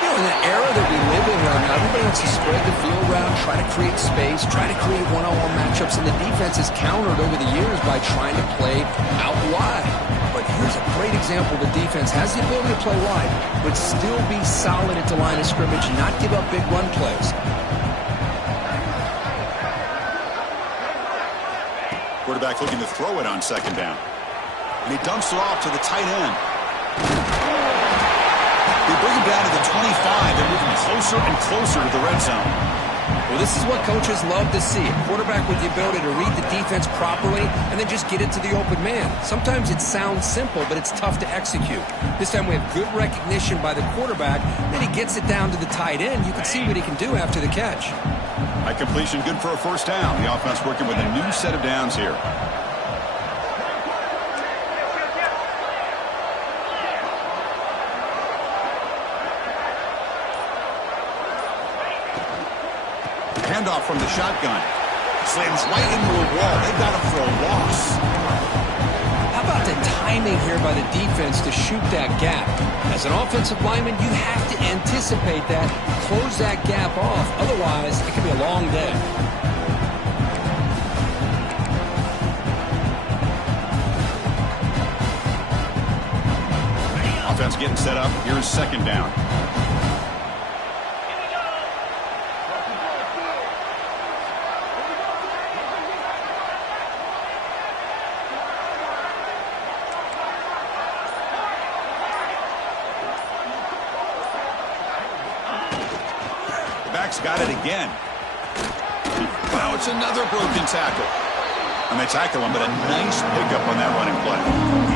You know, in the era that we live in right now, everybody wants to spread the field around, try to create space, try to create one-on-one matchups, and the defense has countered over the years by trying to play out wide. But here's a great example. The defense has the ability to play wide, but still be solid at the line of scrimmage, not give up big run plays. Quarterback looking to throw it on 2nd down. And he dumps it off to the tight end. They bring him down to the 25. They're moving closer and closer to the red zone. Well, this is what coaches love to see. A quarterback with the ability to read the defense properly and then just get it to the open man. Sometimes it sounds simple, but it's tough to execute. This time we have good recognition by the quarterback. Then he gets it down to the tight end. You can see what he can do after the catch. High completion, good for a 1st down. The offense working with a new set of downs here. Handoff from the shotgun. Slams right into a wall. They got him for a loss. How about the timing here by the defense to shoot that gap? As an offensive lineman, you have to anticipate that, close that gap off. Otherwise, it could be a long day. Offense getting set up. Here's 2nd down. Quarterback's got it again. Wow, it's another broken tackle. And they tackle him, but a nice pickup on that running play.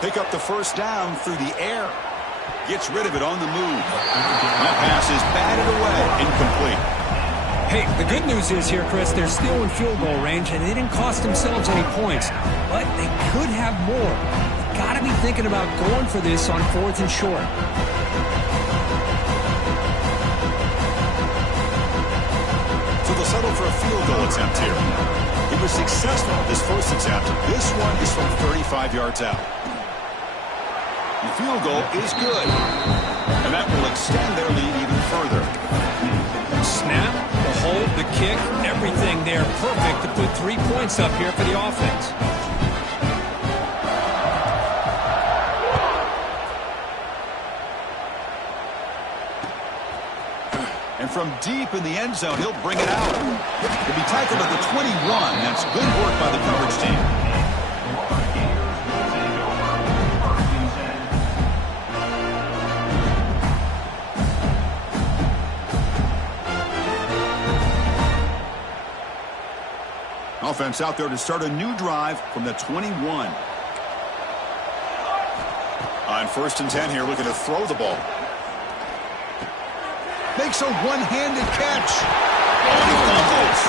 Pick up the first down through the air. Gets rid of it on the move. That pass is batted away, incomplete. Hey, the good news is here, Chris, they're still in field goal range, and they didn't cost themselves any points. But they could have more. You've got to be thinking about going for this on 4th and short. So they'll settle for a field goal attempt here. He was successful with his first attempt. This one is from 35 yards out. The field goal is good, and that will extend their lead even further. Snap, the hold, the kick, everything there perfect to put 3 points up here for the offense. And from deep in the end zone, he'll bring it out. He'll be tackled at the 21. That's good work by the coverage team. Offense out there to start a new drive from the 21. On 1st and 10 here, looking to throw the ball. Makes a one-handed catch. Oh, he fumbles.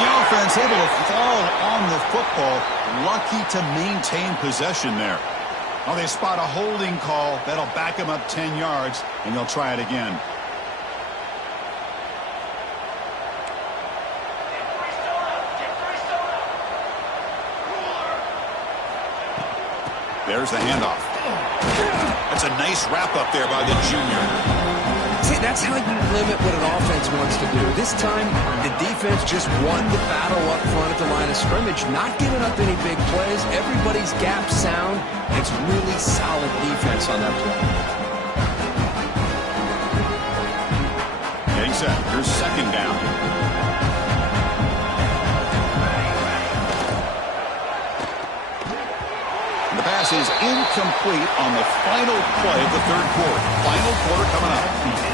The offense able to fall on the football. Lucky to maintain possession there. Oh, they spot a holding call. That'll back him up 10 yards, and they'll try it again. There's the handoff. That's a nice wrap-up there by the junior. See, that's how you limit what an offense wants to do. This time, the defense just won the battle up front at the line of scrimmage, not giving up any big plays. Everybody's gap sound. It's really solid defense on that play. Getting set. Here's 2nd down. The pass is incomplete on the final play of the 3rd quarter. Final quarter coming up.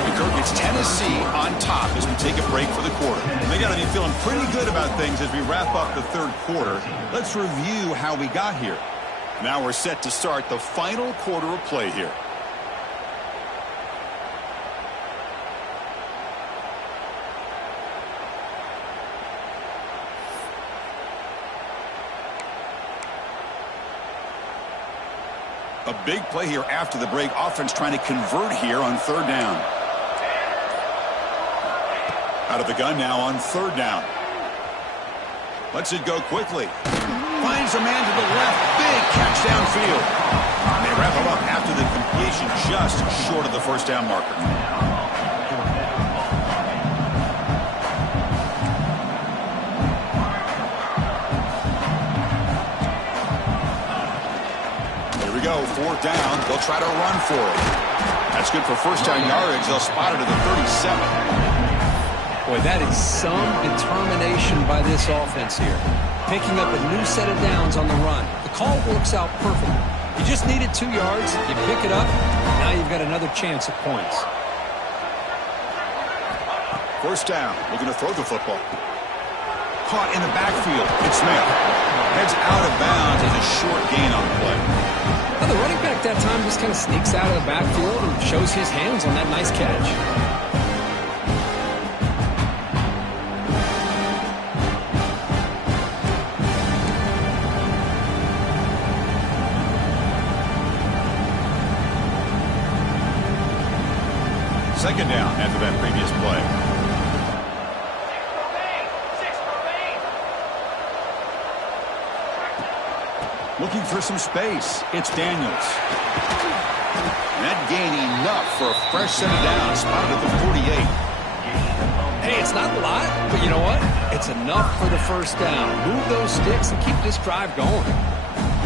And Kirk, it's Tennessee on top as we take a break for the quarter. They got to be feeling pretty good about things as we wrap up the 3rd quarter. Let's review how we got here. Now we're set to start the final quarter of play here. A big play here after the break. Offense trying to convert here on 3rd down. Out of the gun now on 3rd down. Lets it go quickly. Finds a man to the left. Big catch downfield. And they wrap him up after the completion just short of the 1st down marker. Go 4th down. They'll try to run for it. That's good for 1st down yardage. They'll spot it at the 37. Boy, that is some determination by this offense here. Picking up a new set of downs on the run. The call works out perfect. You just needed 2 yards. You pick it up. Now you've got another chance at points. 1st down. Looking to throw the football. Caught in the backfield. It's Smith. Heads out of bounds as a short gain on the play. Well, the running back that time just kind of sneaks out of the backfield and shows his hands on that nice catch. Second down after that previous play. looking for some space. It's Daniels. That gain enough for a fresh set of downs, spotted at the 48. Hey, it's not a lot, but you know what? It's enough for the first down. Move those sticks and keep this drive going.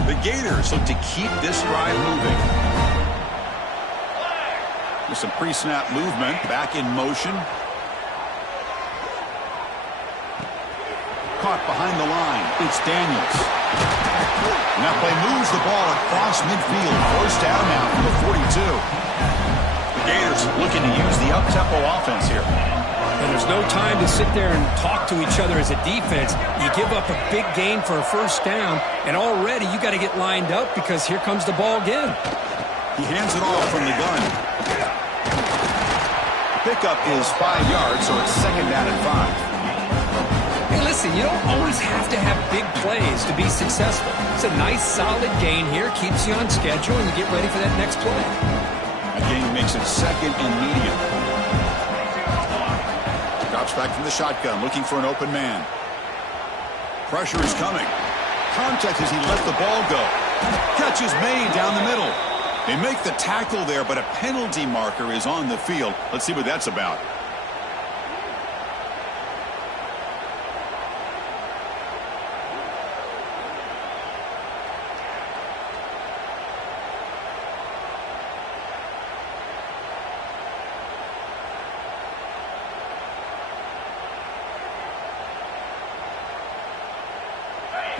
The Gators look to keep this drive moving. With some pre-snap movement, back in motion. Caught behind the line. It's Daniels. And that play moves the ball across midfield. First down now from the 42. The Gators looking to use the up-tempo offense here. And there's no time to sit there and talk to each other as a defense. You give up a big gain for a first down, and already you got to get lined up because here comes the ball again. He hands it off from the gun. Pickup is 5 yards, so it's second down and 5. Hey, listen, you don't always have to have big plays to be successful. It's a nice, solid gain here. Keeps you on schedule, and you get ready for that next play. A gain makes it second and medium. Drops back from the shotgun, looking for an open man. Pressure is coming. Contact as he let the ball go. Catch is made down the middle. They make the tackle there, but a penalty marker is on the field. Let's see what that's about.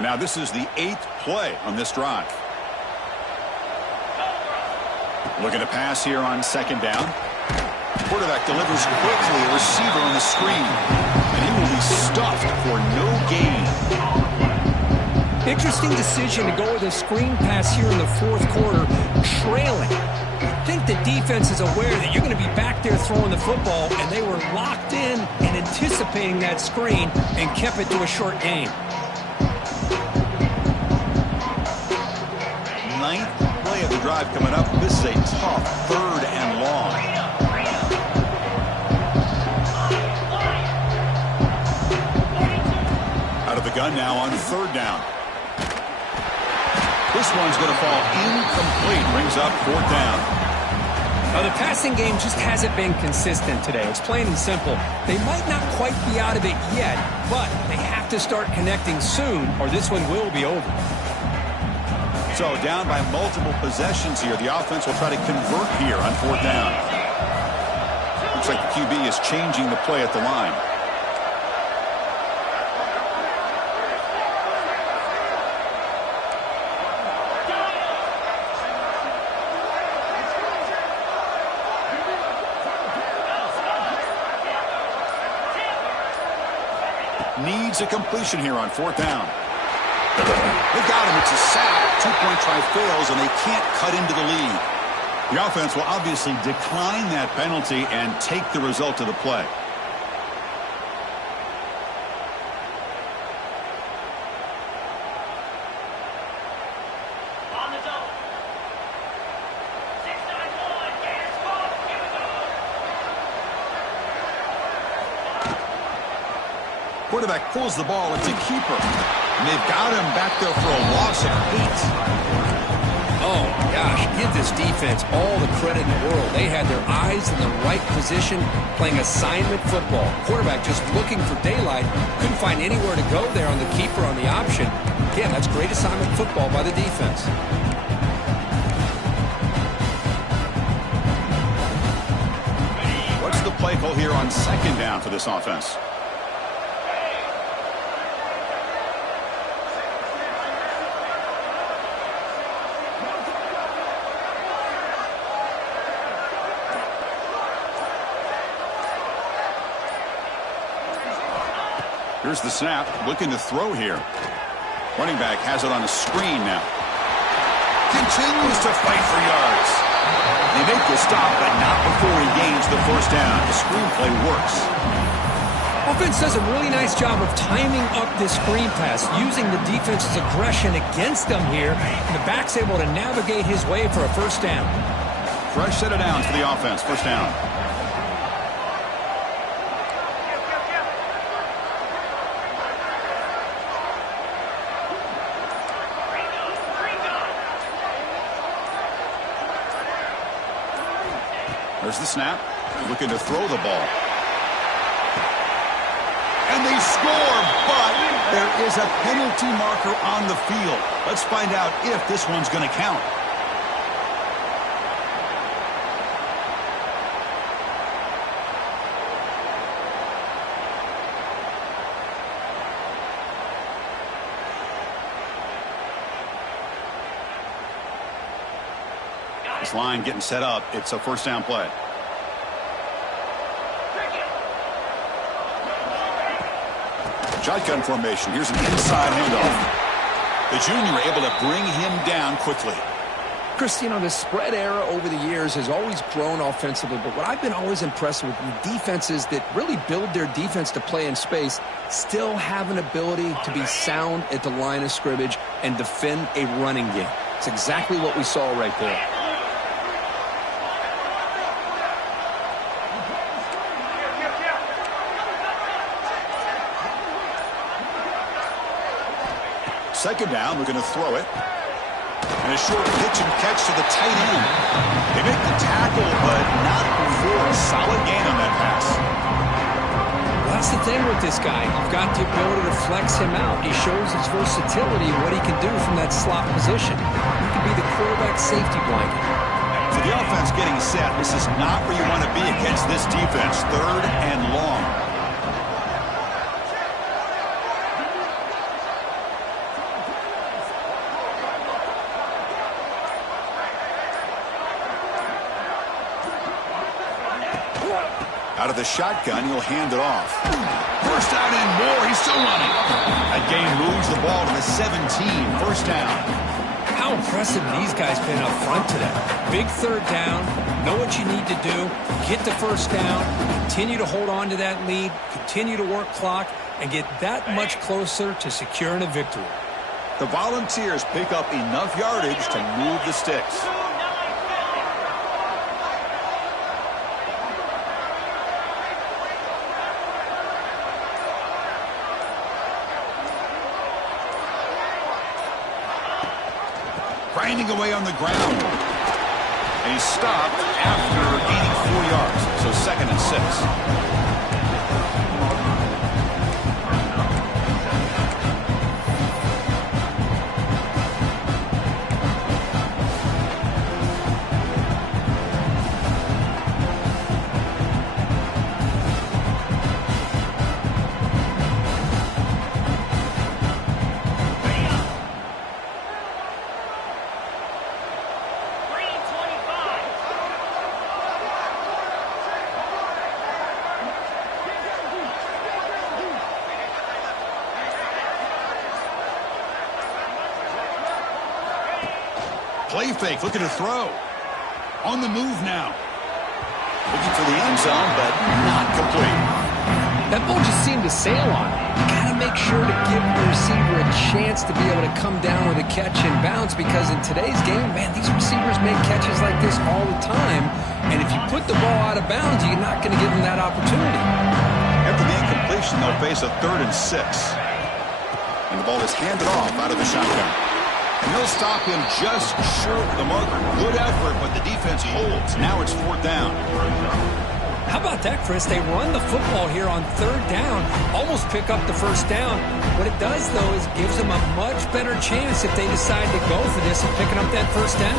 Now this is the 8th play on this drive. Looking to pass here on second down. Quarterback delivers quickly, a receiver on the screen. And he will be stuffed for no gain. Interesting decision to go with a screen pass here in the fourth quarter, trailing. I think the defense is aware that you're going to be back there throwing the football, and they were locked in and anticipating that screen and kept it to a short gain. 9th play of the drive coming up. This is a tough third and long. Out of the gun now on third down. This one's going to fall incomplete. Brings up fourth down. Now, the passing game just hasn't been consistent today. It's plain and simple. They might not quite be out of it yet, but they have to start connecting soon, or this one will be over. So down by multiple possessions here. The offense will try to convert here on fourth down. Looks like the QB is changing the play at the line. Needs a completion here on fourth down. They got him. It's a sack. 2-point try fails, and they can't cut into the lead. The offense will obviously decline that penalty and take the result of the play. Quarterback pulls the ball. It's a keeper. And they've got him back there for a loss of 8. Oh, my gosh. Give this defense all the credit in the world. They had their eyes in the right position playing assignment football. Quarterback just looking for daylight. Couldn't find anywhere to go there on the keeper on the option. Again, that's great assignment football by the defense. What's the play call here on second down for this offense? Here's the snap, looking to throw here. Running back has it on a screen now. Continues to fight for yards. They make the stop, but not before he gains the first down. The screenplay works. Offense does a really nice job of timing up this screen pass, using the defense's aggression against them here. And the back's able to navigate his way for a first down. Fresh set of downs for the offense. First down. There's the snap. Looking to throw the ball. And they score, but there is a penalty marker on the field. Let's find out if this one's going to count. This line getting set up. It's a first down play. Shotgun formation. Here's an inside handoff. The junior able to bring him down quickly. Chris, the spread era over the years has always grown offensively, but what I've been always impressed with defenses that really build their defense to play in space still have an ability to be sound at the line of scrimmage and defend a running game. It's exactly what we saw right there. Second down, we're going to throw it. And a short pitch and catch to the tight end. They make the tackle, but not before a solid gain on that pass. Well, that's the thing with this guy. You've got the ability to flex him out. He shows his versatility, what he can do from that slot position. He can be the quarterback safety blanket. For the offense getting set, this is not where you want to be against this defense. Third and long. Out of the shotgun, he'll hand it off. First down and more. He's still running. That gain moves the ball to the 17. First down. How impressive these guys been up front today. Big third down. Know what you need to do. Get the first down. Continue to hold on to that lead. Continue to work clock and get that much closer to securing a victory. The Volunteers pick up enough yardage to move the sticks. Grinding away on the ground. And he's stopped after gaining 4 yards. So second and 6. Play fake, looking to throw. On the move now. Looking for the end zone, but not complete. That ball just seemed to sail on. You got to make sure to give the receiver a chance to be able to come down with a catch and bounce, because in today's game, man, these receivers make catches like this all the time. And if you put the ball out of bounds, you're not going to give them that opportunity. After the incompletion, they'll face a 3rd and 6. And the ball is handed off out of the shotgun. And they'll stop him just short of the marker. Good effort, but the defense holds. Now it's 4th down. How about that, Chris? They run the football here on 3rd down, almost pick up the first down. What it does, though, is gives them a much better chance if they decide to go for this and picking up that first down.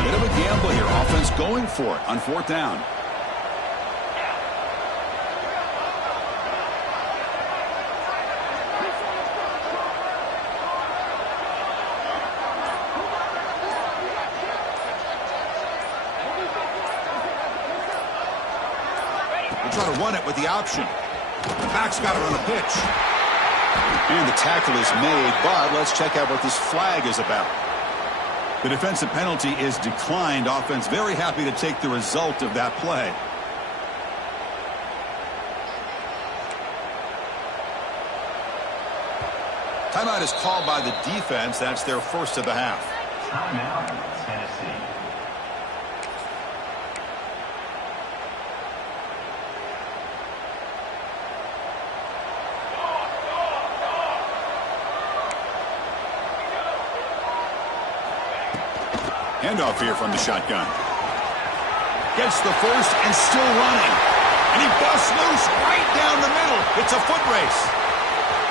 Bit of a gamble here. Offense going for it on 4th down. Try to run it with the option. The back's got it on the pitch. And the tackle is made, but let's check out what this flag is about. The defensive penalty is declined. Offense very happy to take the result of that play. Timeout is called by the defense. That's their first of the half. Timeout, Tennessee. Handoff here from the shotgun. Gets the first and still running. And he busts loose right down the middle. It's a foot race.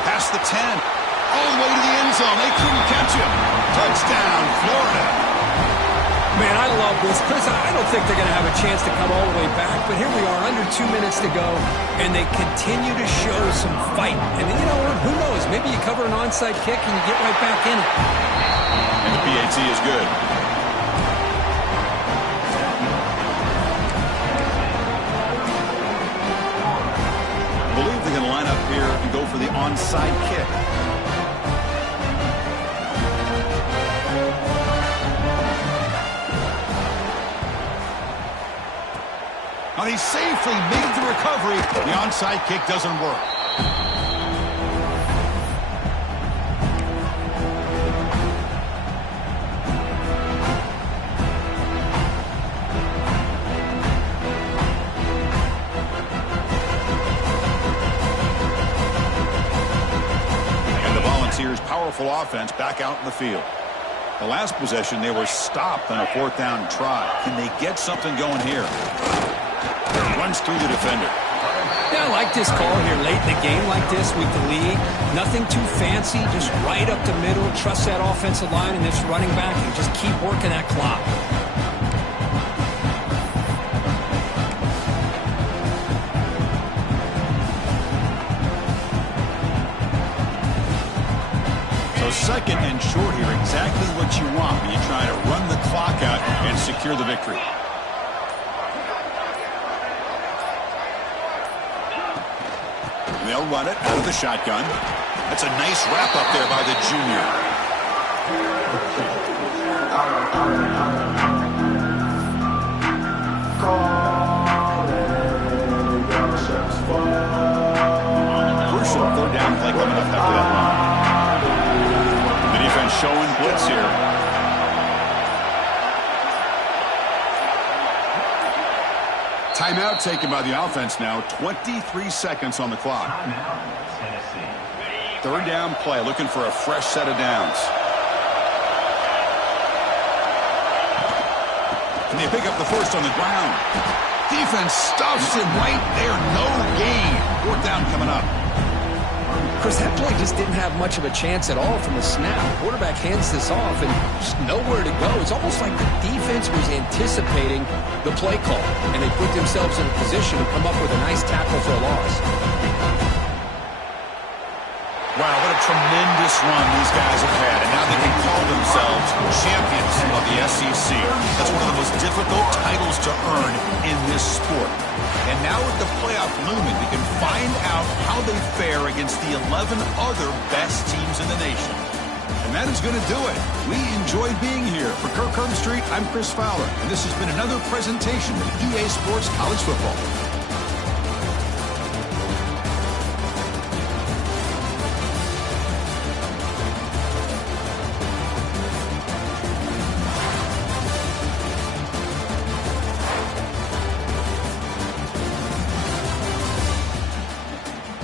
Past the 10. All the way to the end zone. They couldn't catch him. Touchdown, Florida. Man, I love this. Chris, I don't think they're going to have a chance to come all the way back, but here we are, under 2 minutes to go, and they continue to show some fight. And then, you know what? Who knows? Maybe you cover an onside kick and you get right back in it. And the PAT is good. I believe they're going to line up here and go for the onside kick. Now he safely made the recovery. The onside kick doesn't work. And the Volunteers' powerful offense back out in the field. The last possession, they were stopped on a 4th down try. Can they get something going here? Runs through the defender. Yeah, I like this call here late in the game like this with the lead. Nothing too fancy, just right up the middle. Trust that offensive line and this running back and just keep working that clock. So 2nd and short here, exactly what you want when you try to run the clock out and secure the victory. They'll run it out of the shotgun. That's a nice wrap up there by the junior. Crucial 3rd down play coming up after that run. The defense showing blitz here. Timeout taken by the offense now. 23 seconds on the clock. 3rd down play, looking for a fresh set of downs. And they pick up the first on the ground. Defense stuffs him right there. No gain. 4th down coming up. Chris, that play just didn't have much of a chance at all from the snap. Quarterback hands this off and just nowhere to go. It's almost like the defense was anticipating the play call, and they put themselves in a position to come up with a nice tackle for a loss. Wow, what a tremendous run these guys have had, and now they can call themselves champions of the SEC. That's one of the most difficult titles to earn in this sport. And now with the playoff looming, we can find out how they fare against the 11 other best teams in the nation. And that is going to do it. We enjoyed being here. For Kirk Herbstreit, I'm Chris Fowler, and this has been another presentation of EA Sports College Football.